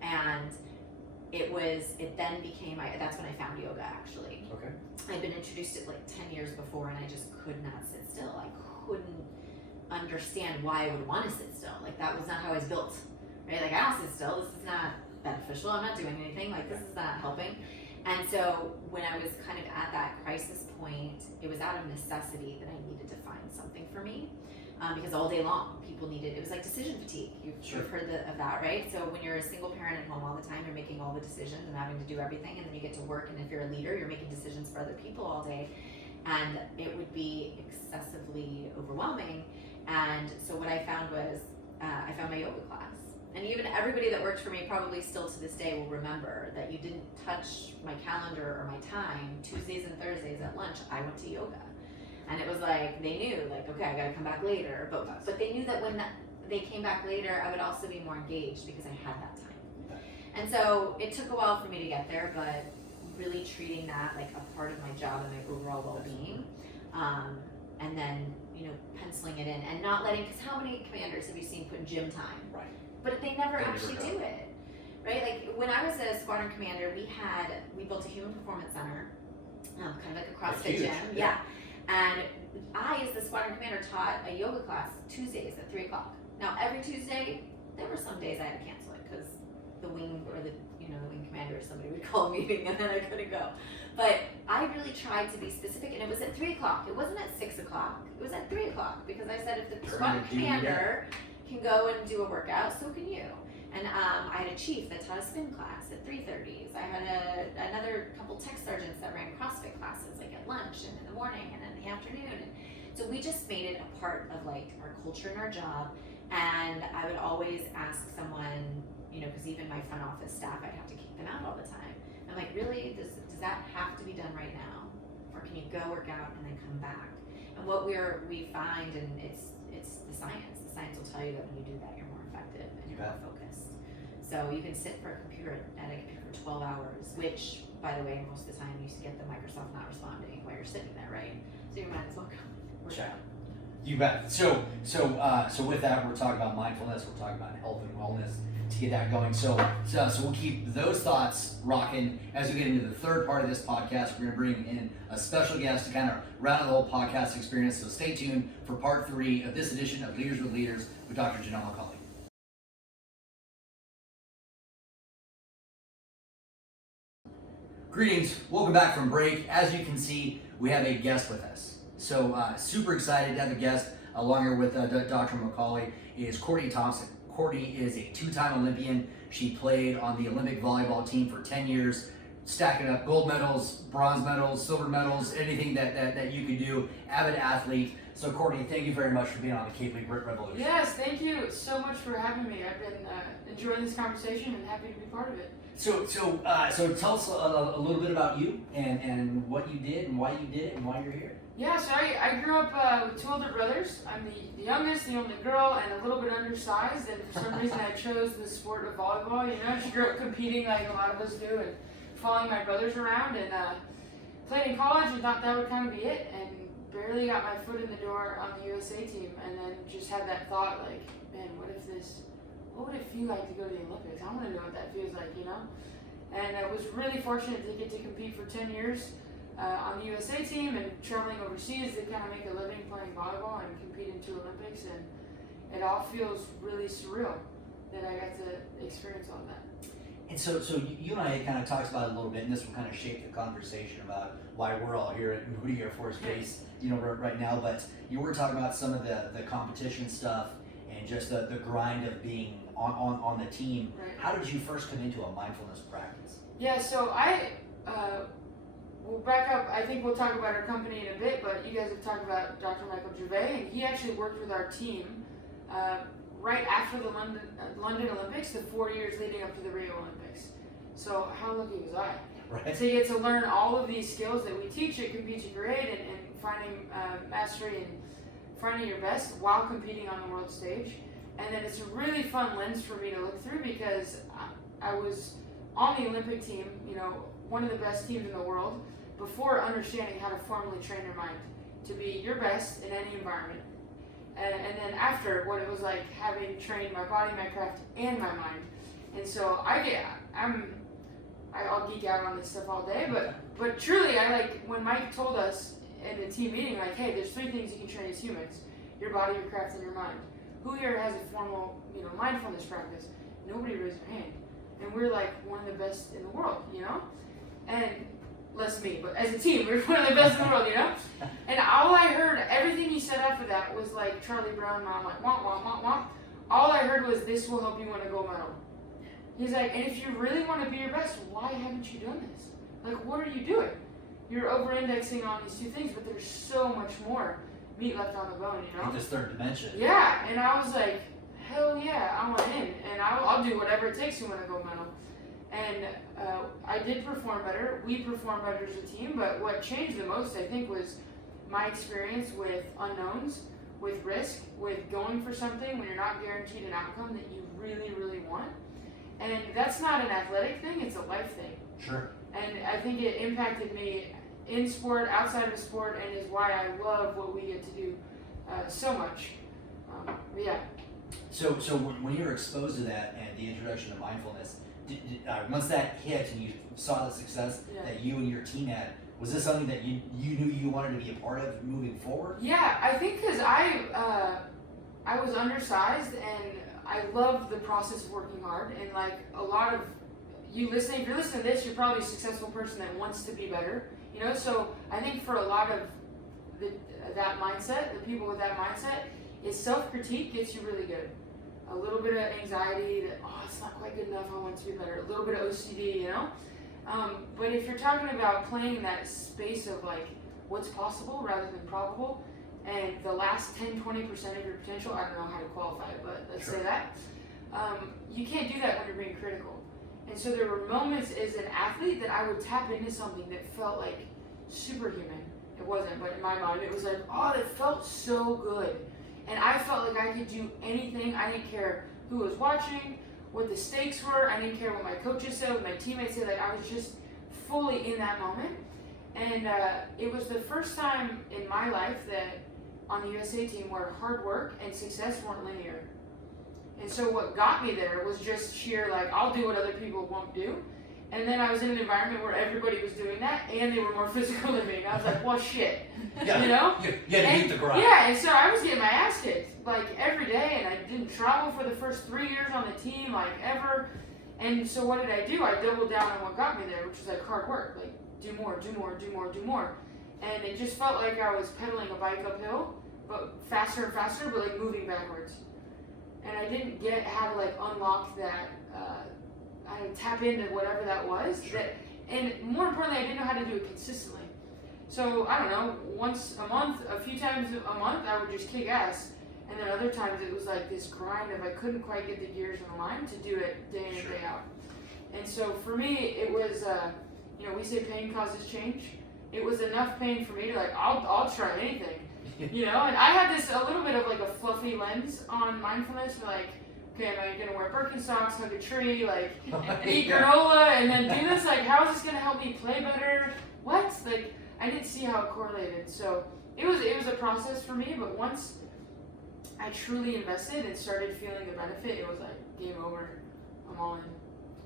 And it then became, that's when I found yoga actually. Okay. I'd been introduced to it like 10 years before, and I just could not sit still. I couldn't understand why I would want to sit still. Like that was not how I was built, right? Like I don't sit still, this is not beneficial, I'm not doing anything, like this is not helping. And so when I was kind of at that crisis point, it was out of necessity that I needed to find something for me. Because all day long, people needed, it was like decision fatigue. You've heard of that, right? So when you're a single parent at home all the time, you're making all the decisions and having to do everything, and then you get to work, and if you're a leader, you're making decisions for other people all day, and it would be excessively overwhelming. And so what I found was, I found my yoga class. And even everybody that worked for me probably still to this day will remember that you didn't touch my calendar or my time. Tuesdays and Thursdays at lunch, I went to yoga. And it was like, they knew, like, okay, I gotta come back later. But they knew that when they came back later, I would also be more engaged because I had that time. And so it took a while for me to get there, but really treating that like a part of my job and my overall well-being. And then, penciling it in and not letting, because how many commanders have you seen put gym time? Right. But they never actually do it, right? Like when I was a squadron commander, we built a human performance center, kind of like a CrossFit gym. Yeah. And I, as the squadron commander, taught a yoga class Tuesdays at 3 o'clock. Now every Tuesday, there were some days I had to cancel it because the wing or the wing commander or somebody would call a meeting and then I couldn't go. But I really tried to be and it was at 3 o'clock. It wasn't at 6 o'clock. It was at 3 o'clock because I said if the squadron commander can go and do a workout, so can you. And I had a chief that taught a spin class at 3:30s. I had another couple tech sergeants that ran CrossFit classes like at lunch and in the morning and in the afternoon. And so we just made it a part of like our culture and our job. And I would always ask someone, because even my front office staff, I'd have to kick them out all the time. I'm like, really, does that have to be done right now? Or can you go work out and then come back? And what we find, and it's the science. The science will tell you that when you do that, you're more effective and you're more focused. So you can sit at a computer for 12 hours, which, by the way, most of the time you get the Microsoft not responding while you're sitting there, right? So you might as well go work out. You bet. So with that, we're talking about mindfulness. We're talking about health and wellness to get that going. So we'll keep those thoughts rocking as we get into the third part of this podcast. We're going to bring in a special guest to kind of round out the whole podcast experience. So stay tuned for part 3 of this edition of Leaders with Leaders with Dr. Jannell MacAulay. Greetings. Welcome back from break. As you can see, we have a guest with us. So super excited to have a guest along here with Dr. MacAulay is Courtney Thompson. Courtney is a 2-time Olympian. She played on the Olympic volleyball team for 10 years, stacking up gold medals, bronze medals, silver medals, anything that you could do. Avid athlete. So Courtney, thank you very much for being on the Cape League Revolution. Yes, thank you so much for having me. I've been enjoying this conversation and happy to be part of it. So tell us a little bit about you and what you did and why you did it and why you're here. Yeah, so I grew up with 2 older brothers. I'm the youngest, the only girl, and a little bit undersized. And for some reason, I chose the sport of volleyball. You know, she grew up competing like a lot of us do, and following my brothers around. And played in college and thought that would kind of be it. And barely got my foot in the door on the USA team. And then just had that thought, like, man, what would it feel like to go to the Olympics? I want to know what that feels like, you know. And I was really fortunate to get to compete for 10 years. On the USA team and traveling overseas to kind of make a living playing volleyball and compete in 2 Olympics, and it all feels really surreal that I got to experience all that. And so you and I kind of talked about it a little bit, and this will kind of shape the conversation about why we're all here at Moody Air Force Base, right now. But you were talking about some of the competition stuff and just the grind of being on the team. Right. How did you first come into a mindfulness practice? Yeah, so we'll back up. I think we'll talk about our company in a bit, but you guys have talked about Dr. Michael Gervais, and he actually worked with our team right after the London Olympics, the 4 years leading up to the Rio Olympics. So how lucky was I? Right. So you get to learn all of these skills that we teach at Compete to Grade and finding mastery and finding your best while competing on the world stage. And then it's a really fun lens for me to look through because I was on the Olympic team, one of the best teams in the world, before understanding how to formally train your mind to be your best in any environment. And then after, what it was like having trained my body, my craft, and my mind. And so I'll geek out on this stuff all day, but truly, when Mike told us in the team meeting, like, hey, there's 3 things you can train as humans: your body, your craft, and your mind. Who here has a formal, mindfulness practice? Nobody raised their hand. And we're like one of the best in the world, And less me, but as a team, we're one of the best in the world, And all I heard, everything he said after that was like Charlie Brown, mom, like, womp, womp, womp, womp. All I heard was, this will help you win a gold medal. He's like, and if you really want to be your best, why haven't you done this? Like, what are you doing? You're over-indexing on these 2 things, but there's so much more meat left on the bone, In this third dimension. Yeah, and I was like, hell yeah, I want in, and I'll do whatever it takes to win a gold medal. And I did perform better. We performed better as a team, but what changed the most, I think, was my experience with unknowns, with risk, with going for something when you're not guaranteed an outcome that you really, really want. And that's not an athletic thing, it's a life thing. Sure. And I think it impacted me in sport, outside of sport, and is why I love what we get to do so much. Yeah. So when you were exposed to that and the introduction of mindfulness, once that hit and you saw the success that you and your team had, was this something that you knew you wanted to be a part of moving forward? Yeah, I think because I was undersized and I love the process of working hard, and like a lot of if you're listening to this, you're probably a successful person that wants to be better, So I think for a lot of that mindset, the people with that mindset, is self-critique gets you really good. A little bit of anxiety that, it's not quite good enough, I want to be better. A little bit of OCD, But if you're talking about playing in that space of like what's possible rather than probable, and the last 10-20% of your potential, I don't know how to qualify it, but let's say that, you can't do that when you're being critical. And so there were moments as an athlete that I would tap into something that felt like superhuman. It wasn't, but in my mind it was like, it felt so good. And I felt like I could do anything. I didn't care who was watching, what the stakes were. I didn't care what my coaches said, what my teammates said. Like, I was just fully in that moment. And it was the first time in my life that on the USA team where hard work and success weren't linear. And so what got me there was just sheer, like, I'll do what other people won't do. And then I was in an environment where everybody was doing that, and they were more physical than me. I was like, well, shit, Yeah. you know? You had to beat the grind. Yeah, and so I was getting my ass kicked, like, every day, and I didn't travel for the first 3 years on the team, like, ever. And so what did I do? I doubled down on what got me there, which was, like, hard work. Like, do more, do more, do more, do more. And it just felt like I was pedaling a bike uphill, but faster and faster, but, like, moving backwards. And I didn't get how to, like, unlock that, I tap into whatever that was. Sure. And more importantly, I didn't know how to do it consistently. So, I don't know, once a month, a few times a month, I would just kick ass. And then other times it was like this grind of I couldn't quite get the gears in line to do it day in and day out. And so for me, it was, you know, we say pain causes change. It was enough pain for me to like, I'll try anything. You know, and I had this a little bit of like a fluffy lens on mindfulness, like, okay, am I gonna wear Birkenstocks, hug a tree, like eat granola, and then do this? Like, how is this gonna help me play better? What? Like, I didn't see how it correlated. So it was a process for me, but once I truly invested and started feeling the benefit, it was like game over. I'm all in.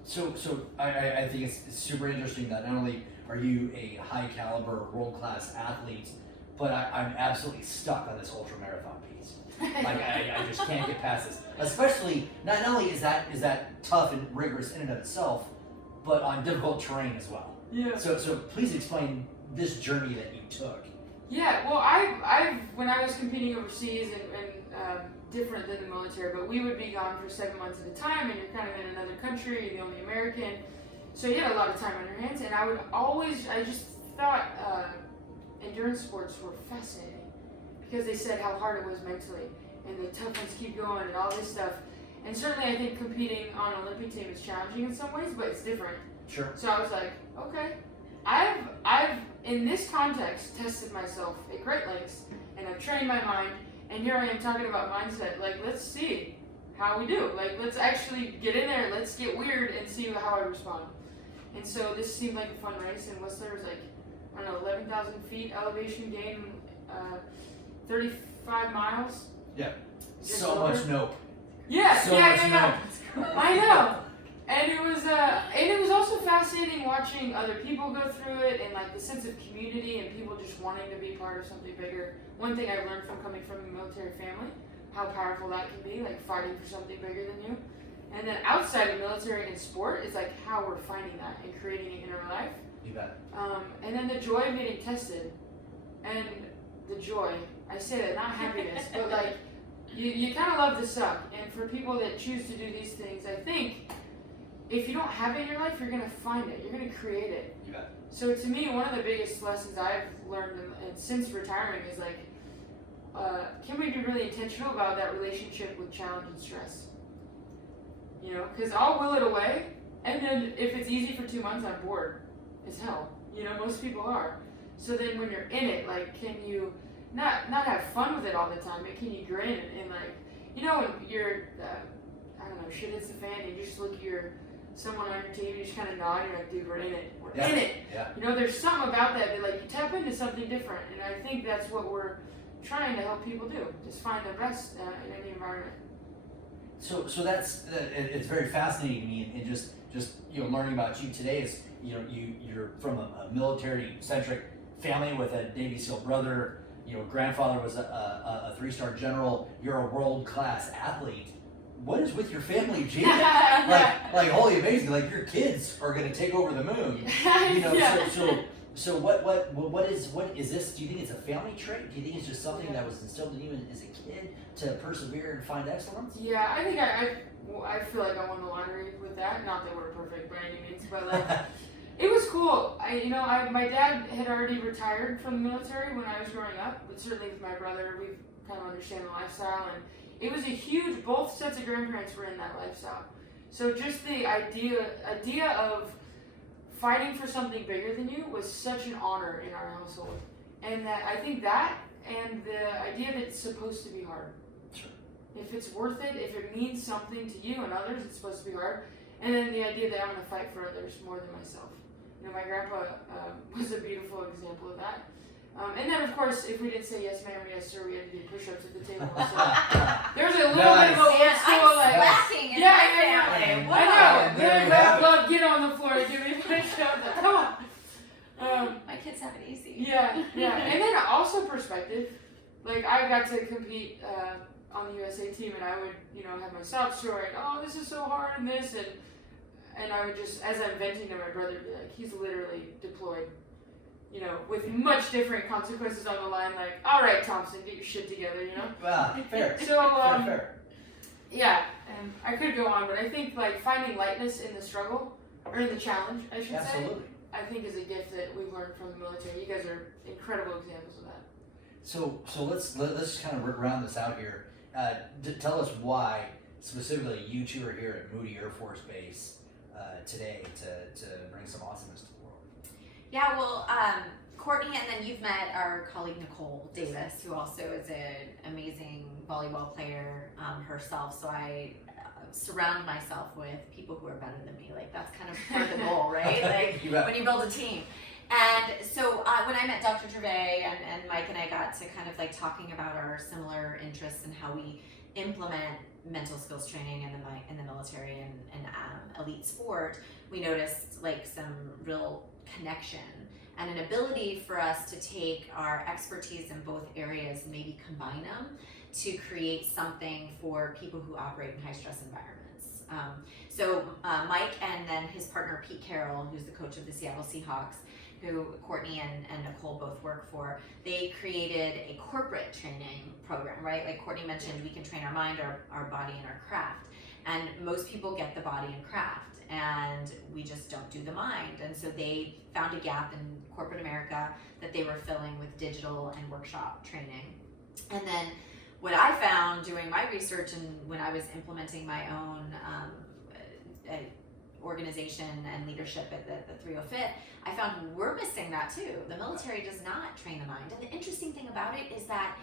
So I think it's super interesting that not only are you a high caliber, world class athlete, but I'm absolutely stuck on this ultra marathon piece. Like I just can't get past this. Especially not only is that tough and rigorous in and of itself, but on difficult terrain as well. Yeah. So please explain this journey that you took. Yeah, well, I've when I was competing overseas and different than the military, but we would be gone for 7 months at a time, and you're kind of in another country, you're the only American, so you had a lot of time on your hands, and I just thought endurance sports were fascinating, because they said how hard it was mentally, and the tough ones keep going, and all this stuff, and certainly I think competing on an Olympic team is challenging in some ways, but it's different. Sure. So I was like, okay, I've in this context tested myself at great lengths, and I've trained my mind, and here I am talking about mindset. Like, let's see how we do. Like, let's actually get in there, let's get weird and see how I respond. And so this seemed like a fun race, and Whistler was like, I don't know, 11,000 feet elevation gain, 35 miles. Yeah. Just So over. much nope. Yeah, So yeah, much yeah, nope. yeah. I know. And it was also fascinating watching other people go through it, and like the sense of community and people just wanting to be part of something bigger. One thing I've learned from coming from a military family, how powerful that can be, like fighting for something bigger than you. And then outside of military and sport, it's like how we're finding that and creating it in our life. You bet. And then the joy of getting tested, and the joy, I say that, not happiness, but like you kind of love the suck. And for people that choose to do these things, I think if you don't have it in your life, you're gonna find it. You're gonna create it. You bet. So to me, one of the biggest lessons I've learned and since retiring is like, can we be really intentional about that relationship with challenge and stress? You know, because I'll will it away, and then if it's easy for 2 months, I'm bored as hell. You know, most people are. So then when you're in it, like, can you not have fun with it all the time, but can you grin and like, you know, when you're, I don't know, shit hits the fan, and you just look at someone on your team, you just kind of nod, and you're like, dude, we're in it. We're in it. Yeah. You know, there's something about that like, you tap into something different, and I think that's what we're trying to help people do. Just find their best in any environment. So that's it's very fascinating to me, and just you know, learning about you today is, you know, you're from a military centric family with a Navy SEAL brother. You know, grandfather was a 3-star general. You're a world class athlete. What is with your family, Gene? like holy amazing! Like your kids are gonna take over the moon. You know, Yeah. so what is this? Do you think it's a family trait? Do you think it's just something that was instilled in you as a kid to persevere and find excellence? Yeah, I think I feel like I won the lottery with that. Not that we're perfect by any means, but like it was cool. My dad had already retired from the military when I was growing up, but certainly with my brother, we kind of understand the lifestyle, and it was a huge. Both sets of grandparents were in that lifestyle, so just the idea of fighting for something bigger than you was such an honor in our household, and that I think that and the idea that it's supposed to be hard. Sure. if it's worth it, if it means something to you and others, it's supposed to be hard. And then the idea that I'm going to fight for others more than myself. You know, my grandpa was a beautiful example of that. And then, of course, if we didn't say yes ma'am or yes sir, we had to do push-ups at the table. So there's a little bit of a old school, like, slacking in my family. I know. Good love, get on the floor and give me a push-up. Come on. My kids have it easy. Yeah. And then also perspective. Like, I got to compete on the USA team, and I would, have my sob story, and, oh, this is so hard, and this, and I would just, as I'm venting to my brother, be like, he's literally deployed, with much different consequences on the line, like, all right, Thompson, get your shit together, Well, fair. So, fair. Yeah, and I could go on, but I think, like, finding lightness in the struggle, or in the challenge, I should say, I think is a gift that we've learned from the military. You guys are incredible examples of that. So let's kind of round this out here. Tell us why specifically you two are here at Moody Air Force Base today to bring some awesomeness to the world. Yeah, well, Courtney, and then you've met our colleague Nicole Davis, who also is an amazing volleyball player herself. So I surround myself with people who are better than me. Like, that's kind of part of the goal, right? Like, when you build a team. And so when I met Dr. Gervais and Mike and I got to kind of like talking about our similar interests and how we implement mental skills training in the military and elite sport, we noticed like some real connection and an ability for us to take our expertise in both areas and maybe combine them to create something for people who operate in high stress environments. So Mike and then his partner Pete Carroll, who's the coach of the Seattle Seahawks, who Courtney and Nicole both work for, they created a corporate training program, right? Like Courtney mentioned, we can train our mind, our body, and our craft. And most people get the body and craft, and we just don't do the mind. And so they found a gap in corporate America that they were filling with digital and workshop training. And then what I found doing my research and when I was implementing my own organization and leadership at the 305th, I found we're missing that too. The military does not train the mind. And the interesting thing about it is that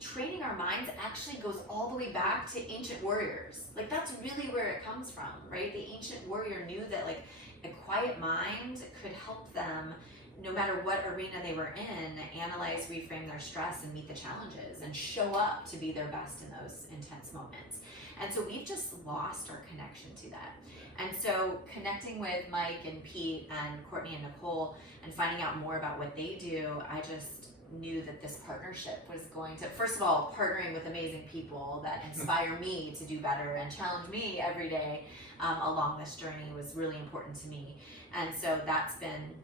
training our minds actually goes all the way back to ancient warriors. Like, that's really where it comes from, right? The ancient warrior knew that like a quiet mind could help them, no matter what arena they were in, analyze, reframe their stress and meet the challenges and show up to be their best in those intense moments. And so we've just lost our connection to that. And so connecting with Mike and Pete and Courtney and Nicole and finding out more about what they do, I just knew that this partnership was going to, first of all, partnering with amazing people that inspire me to do better and challenge me every day along this journey was really important to me. And so that's been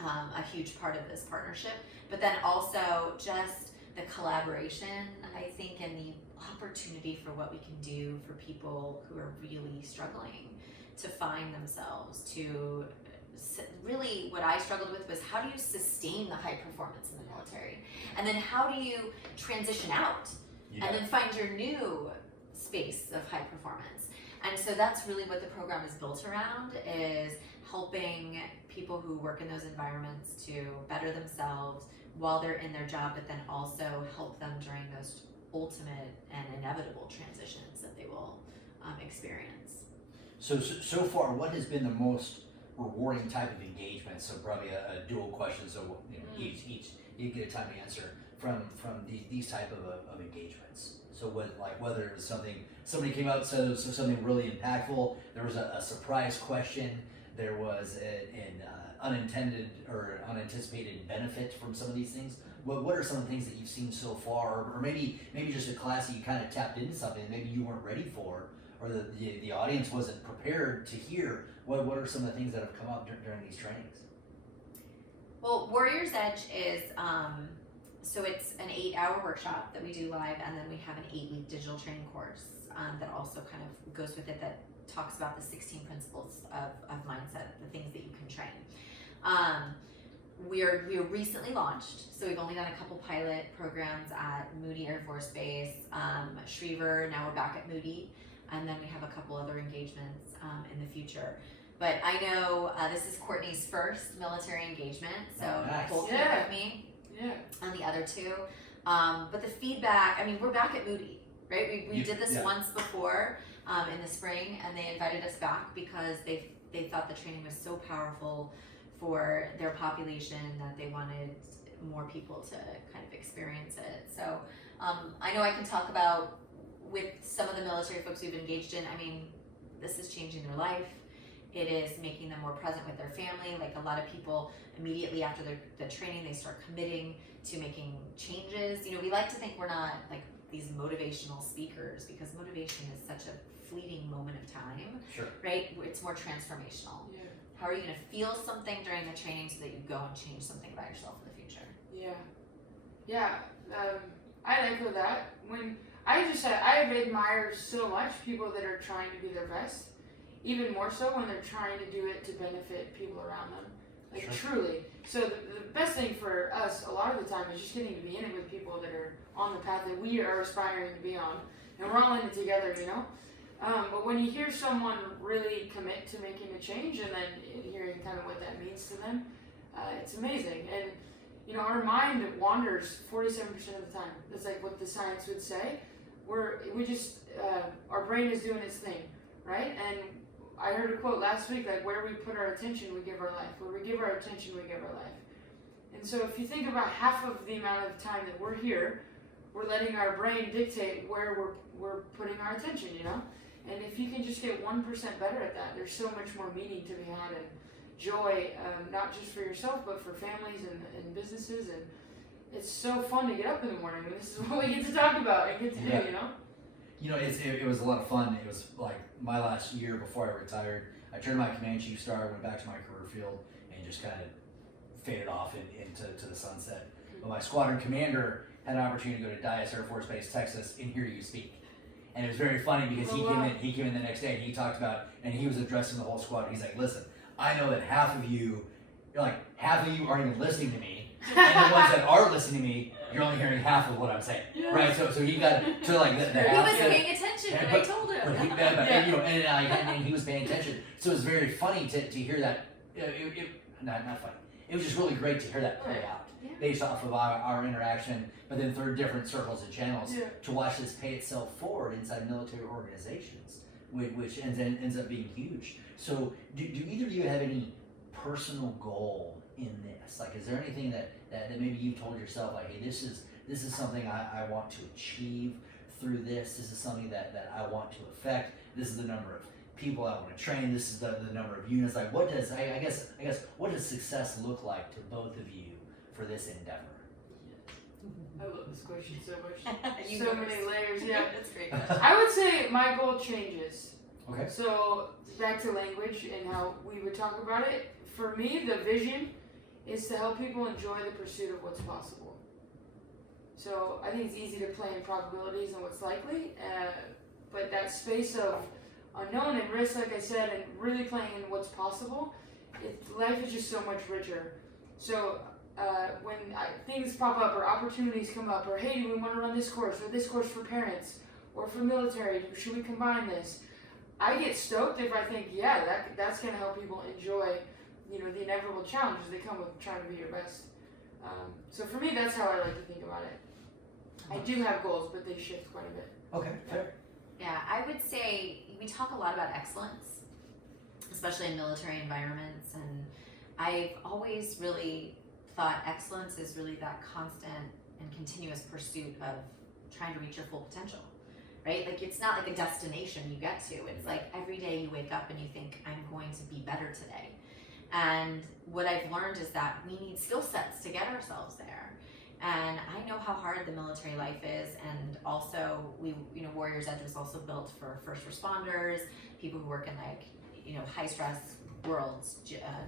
a huge part of this partnership. But then also just the collaboration, I think, and the opportunity for what we can do for people who are really struggling to find themselves, to really what I struggled with was how do you sustain the high performance in the military? And then how do you transition out and then find your new space of high performance? And so that's really what the program is built around, is helping people who work in those environments to better themselves while they're in their job, but then also help them during those ultimate and inevitable transitions that they will experience. So far, what has been the most rewarding type of engagement? So probably a dual question, so each you get a time to answer from these type of engagements. So whether it was somebody came out and said it was something really impactful, there was a surprise question, there was an unintended or unanticipated benefit from some of these things. What are some of the things that you've seen so far, or maybe just a class that you kind of tapped into something maybe you weren't ready for, or the audience wasn't prepared to hear? What are some of the things that have come up during these trainings? Well, Warrior's Edge is, so it's an 8-hour workshop that we do live, and then we have an 8-week digital training course that also kind of goes with it, that talks about the 16 principles of mindset, the things that you can train. We're recently launched, so we've only done a couple pilot programs at Moody Air Force Base, Schriever, now we're back at Moody, and then we have a couple other engagements in the future. But I know this is Courtney's first military engagement, so Nicole can work with me on the other two. But the feedback, I mean, we're back at Moody, right? We did this Yeah. once before in the spring, and they invited us back because they thought the training was so powerful for their population that they wanted more people to kind of experience it. So I know I can talk about with some of the military folks we've engaged in, I mean, this is changing their life. It is making them more present with their family. Like a lot of people immediately after the training, they start committing to making changes. You know, we like to think we're not like these motivational speakers because motivation is such a fleeting moment of time, Sure. right? It's more transformational. Yeah. How are you going to feel something during the training so that you go and change something about yourself in the future? Yeah. I echo that. When I admire so much people that are trying to be their best, even more so when they're trying to do it to benefit people around them. Like Sure. truly. So the best thing for us a lot of the time is just getting to be in it with people that are on the path that we are aspiring to be on. And we're all in it together, you know? But when you hear someone really commit to making a change and then hearing kind of what that means to them, it's amazing. And, you know, our mind wanders 47% of the time. That's like what the science would say. Our brain is doing its thing, right? And I heard a quote last week, like, where we put our attention, we give our life. Where we give our attention, we give our life. And so if you think about half of the amount of time that we're here, we're letting our brain dictate where we're putting our attention, you know? And if you can just get 1% better at that, there's so much more meaning to be had and joy, not just for yourself, but for families and businesses. And it's so fun to get up in the morning. And this is what we get to talk about and get to do, you know? You know, it was a lot of fun. It was like my last year before I retired. I turned my command chief star, went back to my career field, and just kind of faded off into the sunset. But my squadron commander had an opportunity to go to Dyess Air Force Base, Texas, and hear you speak. And it was very funny because he came in the next day and he talked about, and he was addressing the whole squad. He's like, listen, I know that half of you aren't even listening to me, and the ones that are listening to me, you're only hearing half of what I'm saying, right? So he got to like the He half. was paying attention when I told him. You know, and he was paying attention. So it was very funny to hear that. Not funny. It was just really great to hear that play out based off of our interaction, but then through different circles and channels to watch this pay itself forward inside military organizations, which ends up being huge. So do either of you have any personal goal in this? Like, is there anything that maybe you've told yourself, like, hey, this is something I want to achieve through this. This is something that I want to affect. This is the number of people I want to train. This is the number of units. Like, what does I guess what does success look like to both of you for this endeavor? I love this question so much. You So know many this. layers, yeah. That's great. I would say my goal changes. Okay. So back to language and how we would talk about it. For me, the vision is to help people enjoy the pursuit of what's possible. So I think it's easy to play in probabilities and what's likely, but that space of unknown and risk, like I said, and really playing in what's possible, life is just so much richer. So when things pop up or opportunities come up, or hey, do we want to run this course or this course for parents or for military? Should we combine this? I get stoked if I think, that's going to help people enjoy, the inevitable challenges that come with trying to be your best. So for me, that's how I like to think about it. I do have goals, but they shift quite a bit. Okay, fair. Yeah, I would say we talk a lot about excellence, especially in military environments, and I've always really thought excellence is really that constant and continuous pursuit of trying to reach your full potential, right? Like, it's not like a destination you get to. It's like every day you wake up and you think, I'm going to be better today. And what I've learned is that we need skill sets to get ourselves there. And I know how hard the military life is, and also Warriors Edge was also built for first responders, people who work in high stress worlds,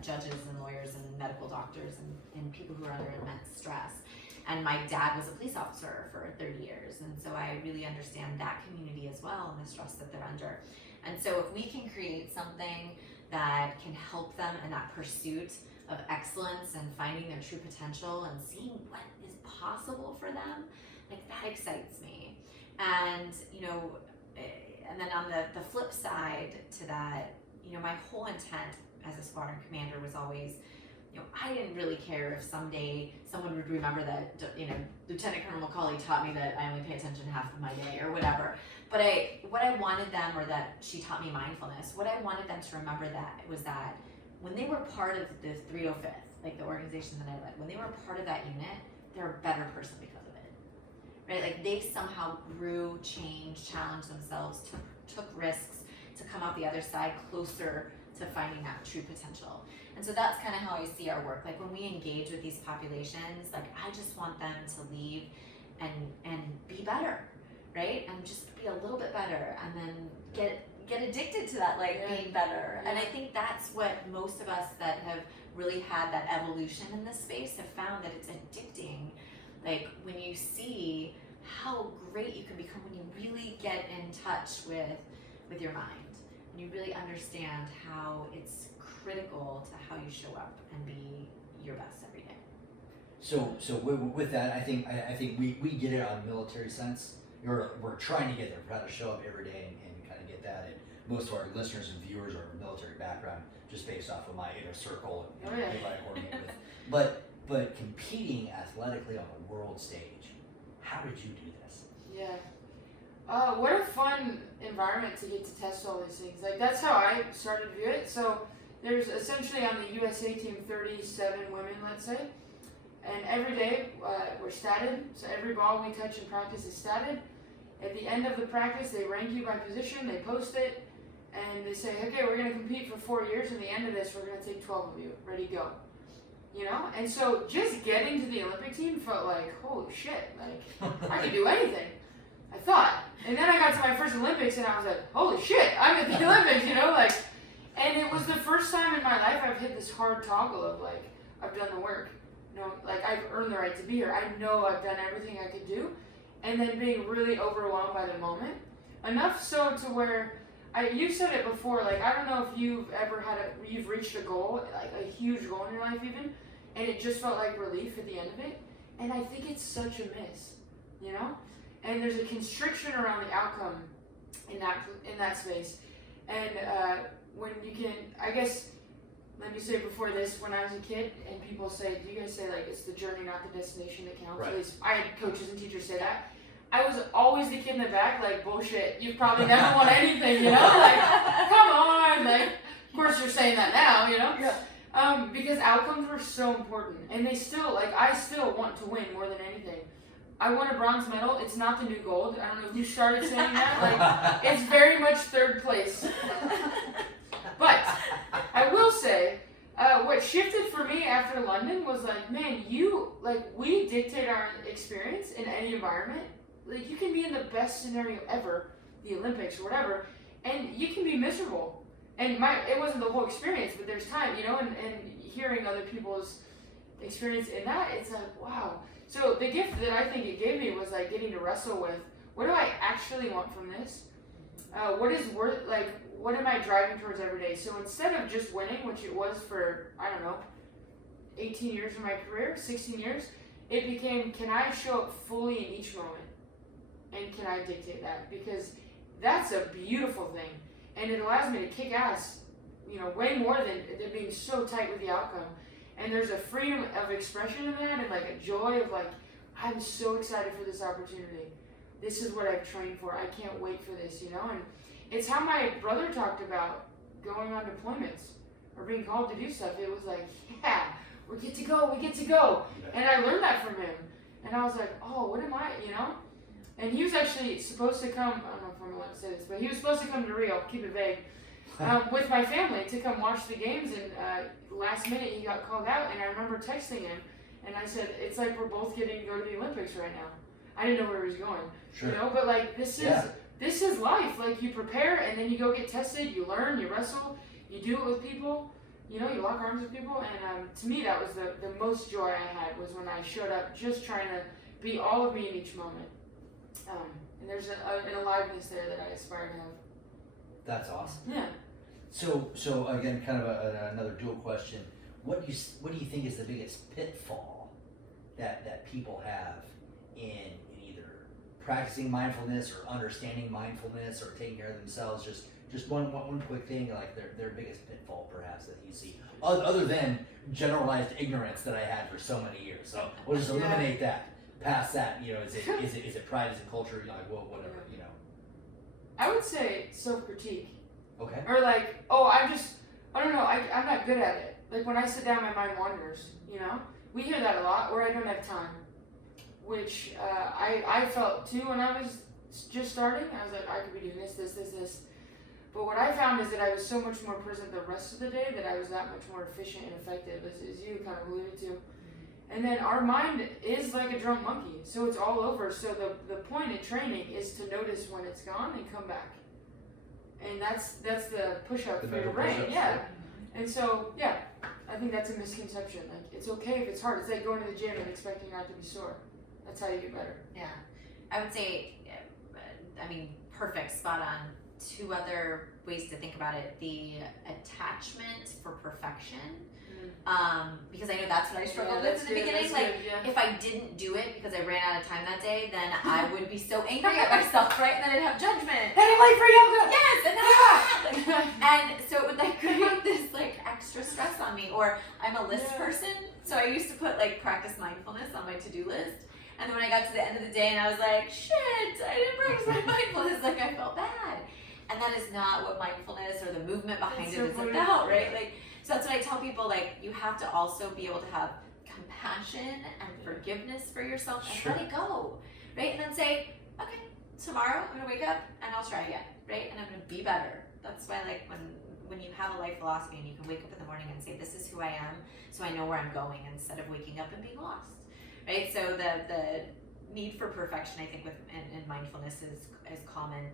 judges and lawyers and medical doctors and people who are under immense stress. And my dad was a police officer for 30 years, and so I really understand that community as well and the stress that they're under. And so if we can create something that can help them in that pursuit of excellence and finding their true potential and seeing what is possible for them, like, that excites me. And and then on the flip side to that, my whole intent as a squadron commander was always, I didn't really care if someday someone would remember that, Lieutenant Colonel MacAulay taught me that I only pay attention half of my day or whatever. But what I wanted them, or that she taught me mindfulness, what I wanted them to remember was that when they were part of the 305th, like the organization that I led, when they were part of that unit, they're a better person because of it, right? Like they somehow grew, changed, challenged themselves, took risks to come out the other side closer to finding that true potential. And so that's kind of how I see our work. Like when we engage with these populations, like I just want them to leave and be better, right? And just be a little bit better, and then get addicted to that, like being better. And I think that's what most of us that have really had that evolution in this space have found, that it's addicting. Like when you see how great you can become when you really get in touch with your mind, and you really understand how it's critical to how you show up and be your best every day. So with that, I think we get it on military sense. We're trying to get there, we're trying to show up every day and kind of get that. And most of our listeners and viewers are military background, just based off of my inner circle and people I coordinate with. But competing athletically on a world stage, how did you do this? Yeah. What a fun environment to get to test all these things. Like that's how I started to do it. So there's essentially on the USA team 37 women, let's say, and every day we're statted. So every ball we touch in practice is statted. At the end of the practice, they rank you by position, they post it, and they say, okay, we're going to compete for 4 years, and at the end of this, we're going to take 12 of you, ready, go. And so just getting to the Olympic team felt like, holy shit, like, I could do anything, I thought. And then I got to my first Olympics, and I was like, holy shit, I'm at the Olympics, and it was the first time in my life I've hit this hard toggle of, like, I've done the work. Like, I've earned the right to be here. I know I've done everything I could do. And then being really overwhelmed by the moment. Enough so to where, you said it before, like, I don't know if you've ever you've reached a goal, like a huge goal in your life even, and it just felt like relief at the end of it. And I think it's such a miss, And there's a constriction around the outcome in that space. And when you can, I guess, let me say before this, when I was a kid, and people say, do you guys say, like, it's the journey, not the destination that counts? Right. At least I had coaches and teachers say that. I was always the kid in the back, like, bullshit, you've probably never won anything, like, come on, like, of course you're saying that now, Yeah. Because outcomes were so important, and they still, like, I still want to win more than anything. I won a bronze medal, it's not the new gold, I don't know who started saying that, like, it's very much third place. But I will say, what shifted for me after London was like, man, we dictate our experience in any environment. Like, you can be in the best scenario ever, the Olympics or whatever, and you can be miserable. And it wasn't the whole experience, but there's time, and hearing other people's experience in that, it's like, wow. So the gift that I think it gave me was like getting to wrestle with, what do I actually want from this? What am I driving towards every day? So instead of just winning, which it was for, 18 years of my career, 16 years, it became, can I show up fully in each moment? And can I dictate that? Because that's a beautiful thing. And it allows me to kick ass, way more than being so tight with the outcome. And there's a freedom of expression in that, and like a joy of like, I'm so excited for this opportunity. This is what I've trained for. I can't wait for this, And it's how my brother talked about going on deployments or being called to do stuff. It was like, yeah, we get to go. And I learned that from him. And I was like, oh, what am I, And he was actually supposed to come, I don't know if I'm allowed to say this, but he was supposed to come to Rio, keep it vague, with my family to come watch the games. And last minute he got called out, and I remember texting him. And I said, it's like we're both getting to go to the Olympics right now. I didn't know where he was going, Sure. But like this is life. Like you prepare, and then you go get tested. You learn, you wrestle, you do it with people. You lock arms with people. And to me, that was the most joy I had was when I showed up, just trying to be all of me in each moment. And there's an aliveness there that I aspire to have. That's awesome. Yeah. So again, kind of another dual question. What do you think is the biggest pitfall that people have in either practicing mindfulness or understanding mindfulness or taking care of themselves, just just one quick thing, like their biggest pitfall perhaps that you see, other than generalized ignorance that I had for so many years. So we'll just eliminate that. Past that, is it pride, is it culture, like, well, whatever, I would say self-critique. Okay. Or like, I don't know, I'm not good at it. Like when I sit down, my mind wanders, We hear that a lot, or I don't have time. Which I felt too when I was just starting. I was like, I could be doing this. But what I found is that I was so much more present the rest of the day that I was that much more efficient and effective, as you kind of alluded to. And then our mind is like a drunk monkey, so it's all over. So the point in training is to notice when it's gone and come back. And that's the push-up for your brain. Yeah. And so, I think that's a misconception. Like, it's okay if it's hard. It's like going to the gym and expecting not to be sore. That's how you get better. Yeah. I would say, perfect, spot on. Two other ways to think about it. The attachment for perfection. Because I know that's what I struggled with in the beginning. Like, if I didn't do it because I ran out of time that day, then I would be so angry at myself, right? And then I'd have judgment. Then I'm late for yoga! Yes! And so it would create this extra stress on me. Or I'm a list person, so I used to put practice mindfulness on my to-do list. And then when I got to the end of the day and I was like, shit, I didn't practice my mindfulness, I felt bad. And that is not what mindfulness or the movement behind it is about, right? So that's what I tell people, you have to also be able to have compassion and forgiveness for yourself and let it go, right? And then say, okay, tomorrow I'm gonna wake up and I'll try again, right? And I'm gonna be better. That's why when you have a life philosophy and you can wake up in the morning and say, this is who I am, so I know where I'm going, instead of waking up and being lost, right? So the need for perfection, I think, in mindfulness is common.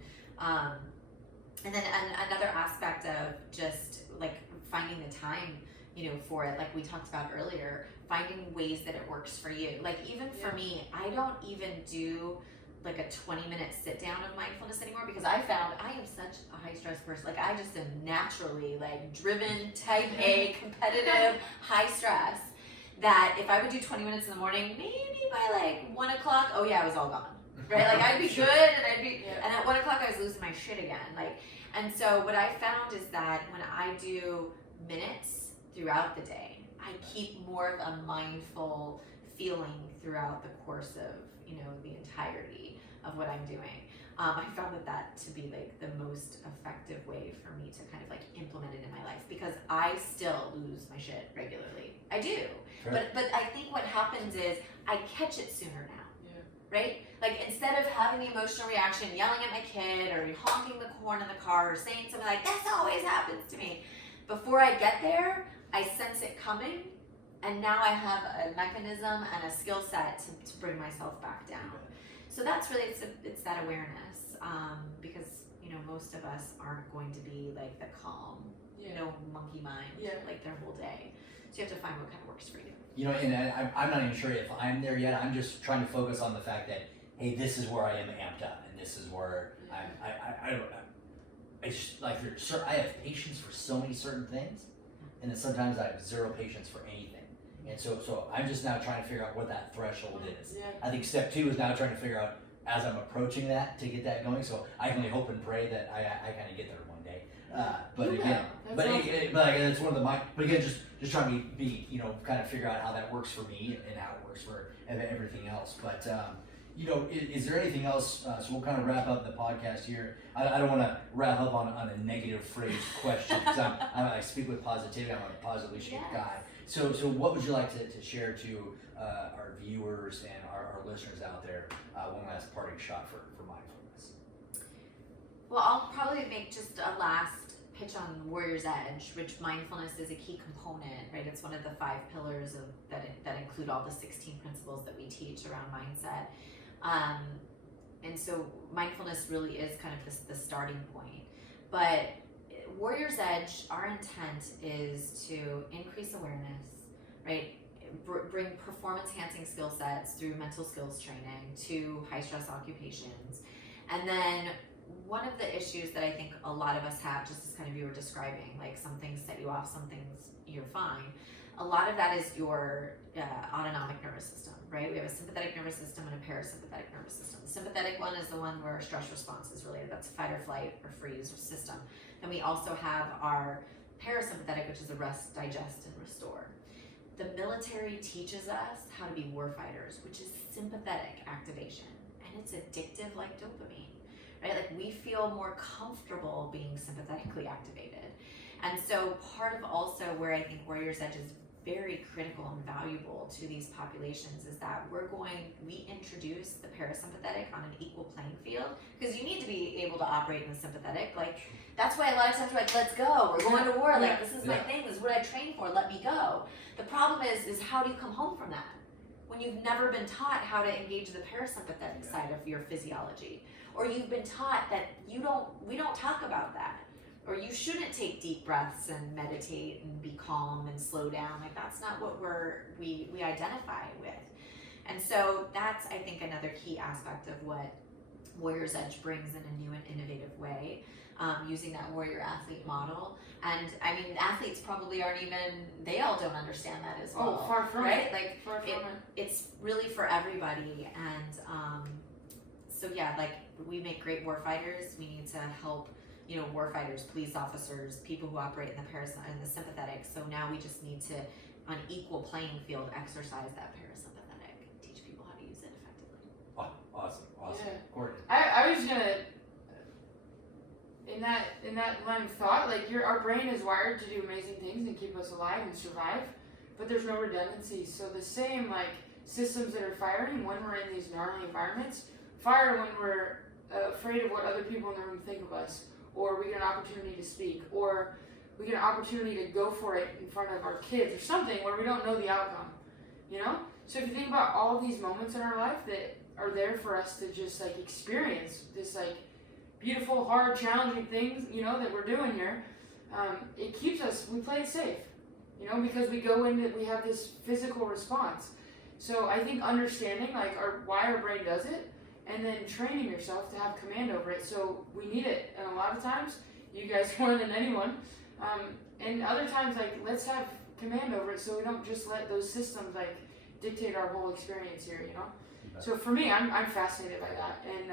And then another aspect of just finding the time, for it, like we talked about earlier, finding ways that it works for you. Even for me, I don't even do a 20-minute sit down of mindfulness anymore, because I found I am such a high stress person. I just am naturally driven, type A, competitive, high stress, that if I would do 20 minutes in the morning, maybe by 1 o'clock, I was all gone. Right? I'd be good, and at 1 o'clock I was losing my shit again. And so what I found is that when I do minutes throughout the day, I keep more of a mindful feeling throughout the course of, the entirety of what I'm doing. I found that to be the most effective way for me to kind of implement it in my life, because I still lose my shit regularly. I do. Sure. But I think what happens is I catch it sooner now. Right? Instead of having the emotional reaction, yelling at my kid or honking the horn in the car or saying something this always happens to me, before I get there, I sense it coming, and now I have a mechanism and a skill set to bring myself back down. So that's really, it's that awareness, because, most of us aren't going to be the calm, monkey mind, their whole day. So you have to find what kind of works for you. And I'm not even sure if I'm there yet. I'm just trying to focus on the fact that, hey, this is where I am amped up, and this is where I have patience for so many certain things, and then sometimes I have zero patience for anything. And so I'm just now trying to figure out what that threshold is. Yeah. I think step 2 is now trying to figure out, as I'm approaching that, to get that going. So I can only hope and pray that I kind of get there one day. It's one of the but again, just trying to be kind of figure out how that works for me and how it works for everything else. But is there anything else? So we'll kind of wrap up the podcast here. I don't want to wrap up on a negative phrase question, because I speak with positivity. I'm a positively shaped guy. So what would you like to share to our viewers and our listeners out there? One last parting shot for mindfulness. Well, I'll probably make just a last pitch on Warrior's Edge, which mindfulness is a key component, right? It's one of the 5 pillars that include all the 16 principles that we teach around mindset. And so mindfulness really is kind of the starting point. But Warrior's Edge, our intent is to increase awareness, right? Bring performance-enhancing skill sets through mental skills training to high-stress occupations. And then one of the issues that I think a lot of us have, just as kind of you were describing, some things set you off, some things you're fine. A lot of that is your autonomic nervous system, right? We have a sympathetic nervous system and a parasympathetic nervous system. The sympathetic one is the one where our stress response is related. That's fight or flight or freeze system. Then we also have our parasympathetic, which is arrest, digest, and restore. The military teaches us how to be warfighters, which is sympathetic activation, and it's addictive like dopamine, right? Like we feel more comfortable being sympathetically activated. And so part of also where I think Warrior's Edge is very critical and valuable to these populations is that we introduce the parasympathetic on an equal playing field, because you need to be able to operate in the sympathetic. Like that's why a lot of times we're like, let's go, we're going to war, like this is my thing, this is what I trained for, let me go. The problem is how do you come home from that when you've never been taught how to engage the parasympathetic side of your physiology, or you've been taught that we don't talk about that, or you shouldn't take deep breaths and meditate and be calm and slow down. Like that's not what we identify with. And so that's, I think, another key aspect of what Warrior's Edge brings in a new and innovative way, using that warrior athlete model. And I mean, athletes probably aren't even, they all don't understand that as well. Oh, far from right? it. Like far from it. It's really for everybody. And so yeah, like we make great war fighters. We need to help, war fighters, police officers, people who operate in the sympathetic. So now we just need to, on equal playing field, exercise that parasympathetic, teach people how to use it effectively. Oh, awesome. Yeah. Courtney. I was gonna, in that line of thought, like our brain is wired to do amazing things and keep us alive and survive, but there's no redundancy. So the same like systems that are firing when we're in these gnarly environments, fire when we're afraid of what other people in the room think of us, or we get an opportunity to speak, or we get an opportunity to go for it in front of our kids or something where we don't know the outcome, So if you think about all of these moments in our life that are there for us to just like experience this like beautiful, hard, challenging things, that we're doing here, it keeps us, we play it safe, because we go into, we have this physical response. So I think understanding like why our brain does it, and then training yourself to have command over it. So we need it, and a lot of times, you guys more than anyone, and other times like let's have command over it so we don't just let those systems like dictate our whole experience here, So for me, I'm fascinated by that, and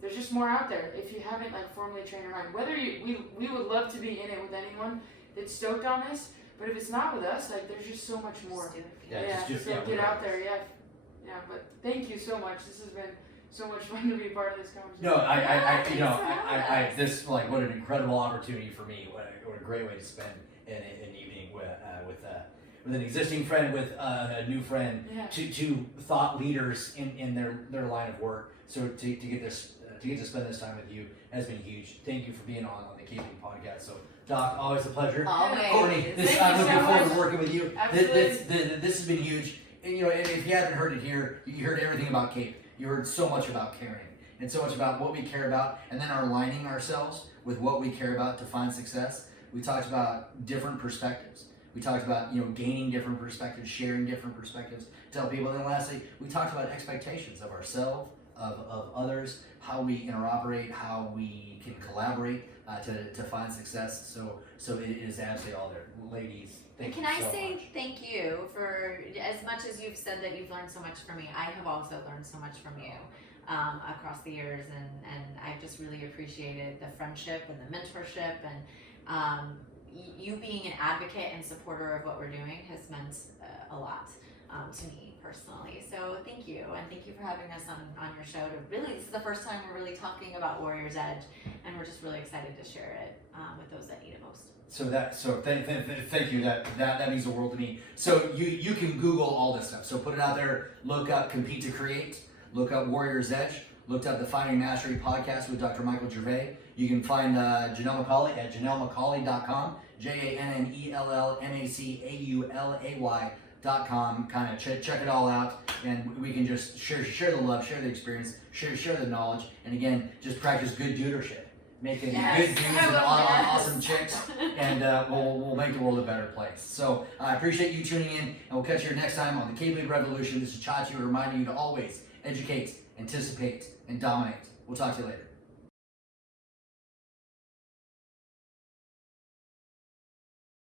there's just more out there if you haven't like formally trained your mind. Whether we would love to be in it with anyone that's stoked on this, but if it's not with us, like there's just so much more. Get out there, But thank you so much. This has been so much fun to be part of this conversation. No, I this like what an incredible opportunity for me. What a great way to spend an evening with an existing friend, with a new friend, to thought leaders in their line of work. So to get to spend this time with you has been huge. Thank you for being on the KP podcast. So Doc, always a pleasure. Always. Courtney, I'm looking forward to working with you. Absolutely. This has been huge. And, and if you haven't heard it here, you heard everything about Cape. You heard so much about caring and so much about what we care about, and then aligning ourselves with what we care about to find success. We talked about different perspectives. We talked about gaining different perspectives, sharing different perspectives to help people. And then lastly, we talked about expectations of ourselves, of others, how we interoperate, how we can collaborate to find success. So it is absolutely all there, ladies. Thank you so much. Can I say thank you for, as much as you've said that you've learned so much from me, I have also learned so much from you across the years, and I've just really appreciated the friendship and the mentorship, and you being an advocate and supporter of what we're doing has meant a lot to me personally. So thank you, and thank you for having us on your show. This is the first time we're really talking about Warrior's Edge, and we're just really excited to share it with those that need it most. Thank you. That means the world to me. So you can Google all this stuff. So put it out there. Look up Compete to Create. Look up Warrior's Edge. Look up the Finding Mastery podcast with Dr. Michael Gervais. You can find Jannell MacAulay at JannellMacAulay.com. JannellMacAulay.com. Kind of check it all out, and we can just share the love, share the experience, share the knowledge, and again, just practice good dudership. Making good dudes and awesome chicks, and we'll make the world a better place. So I appreciate you tuning in, and we'll catch you next time on the K-League Revolution. This is Chachi reminding you to always educate, anticipate, and dominate. We'll talk to you later.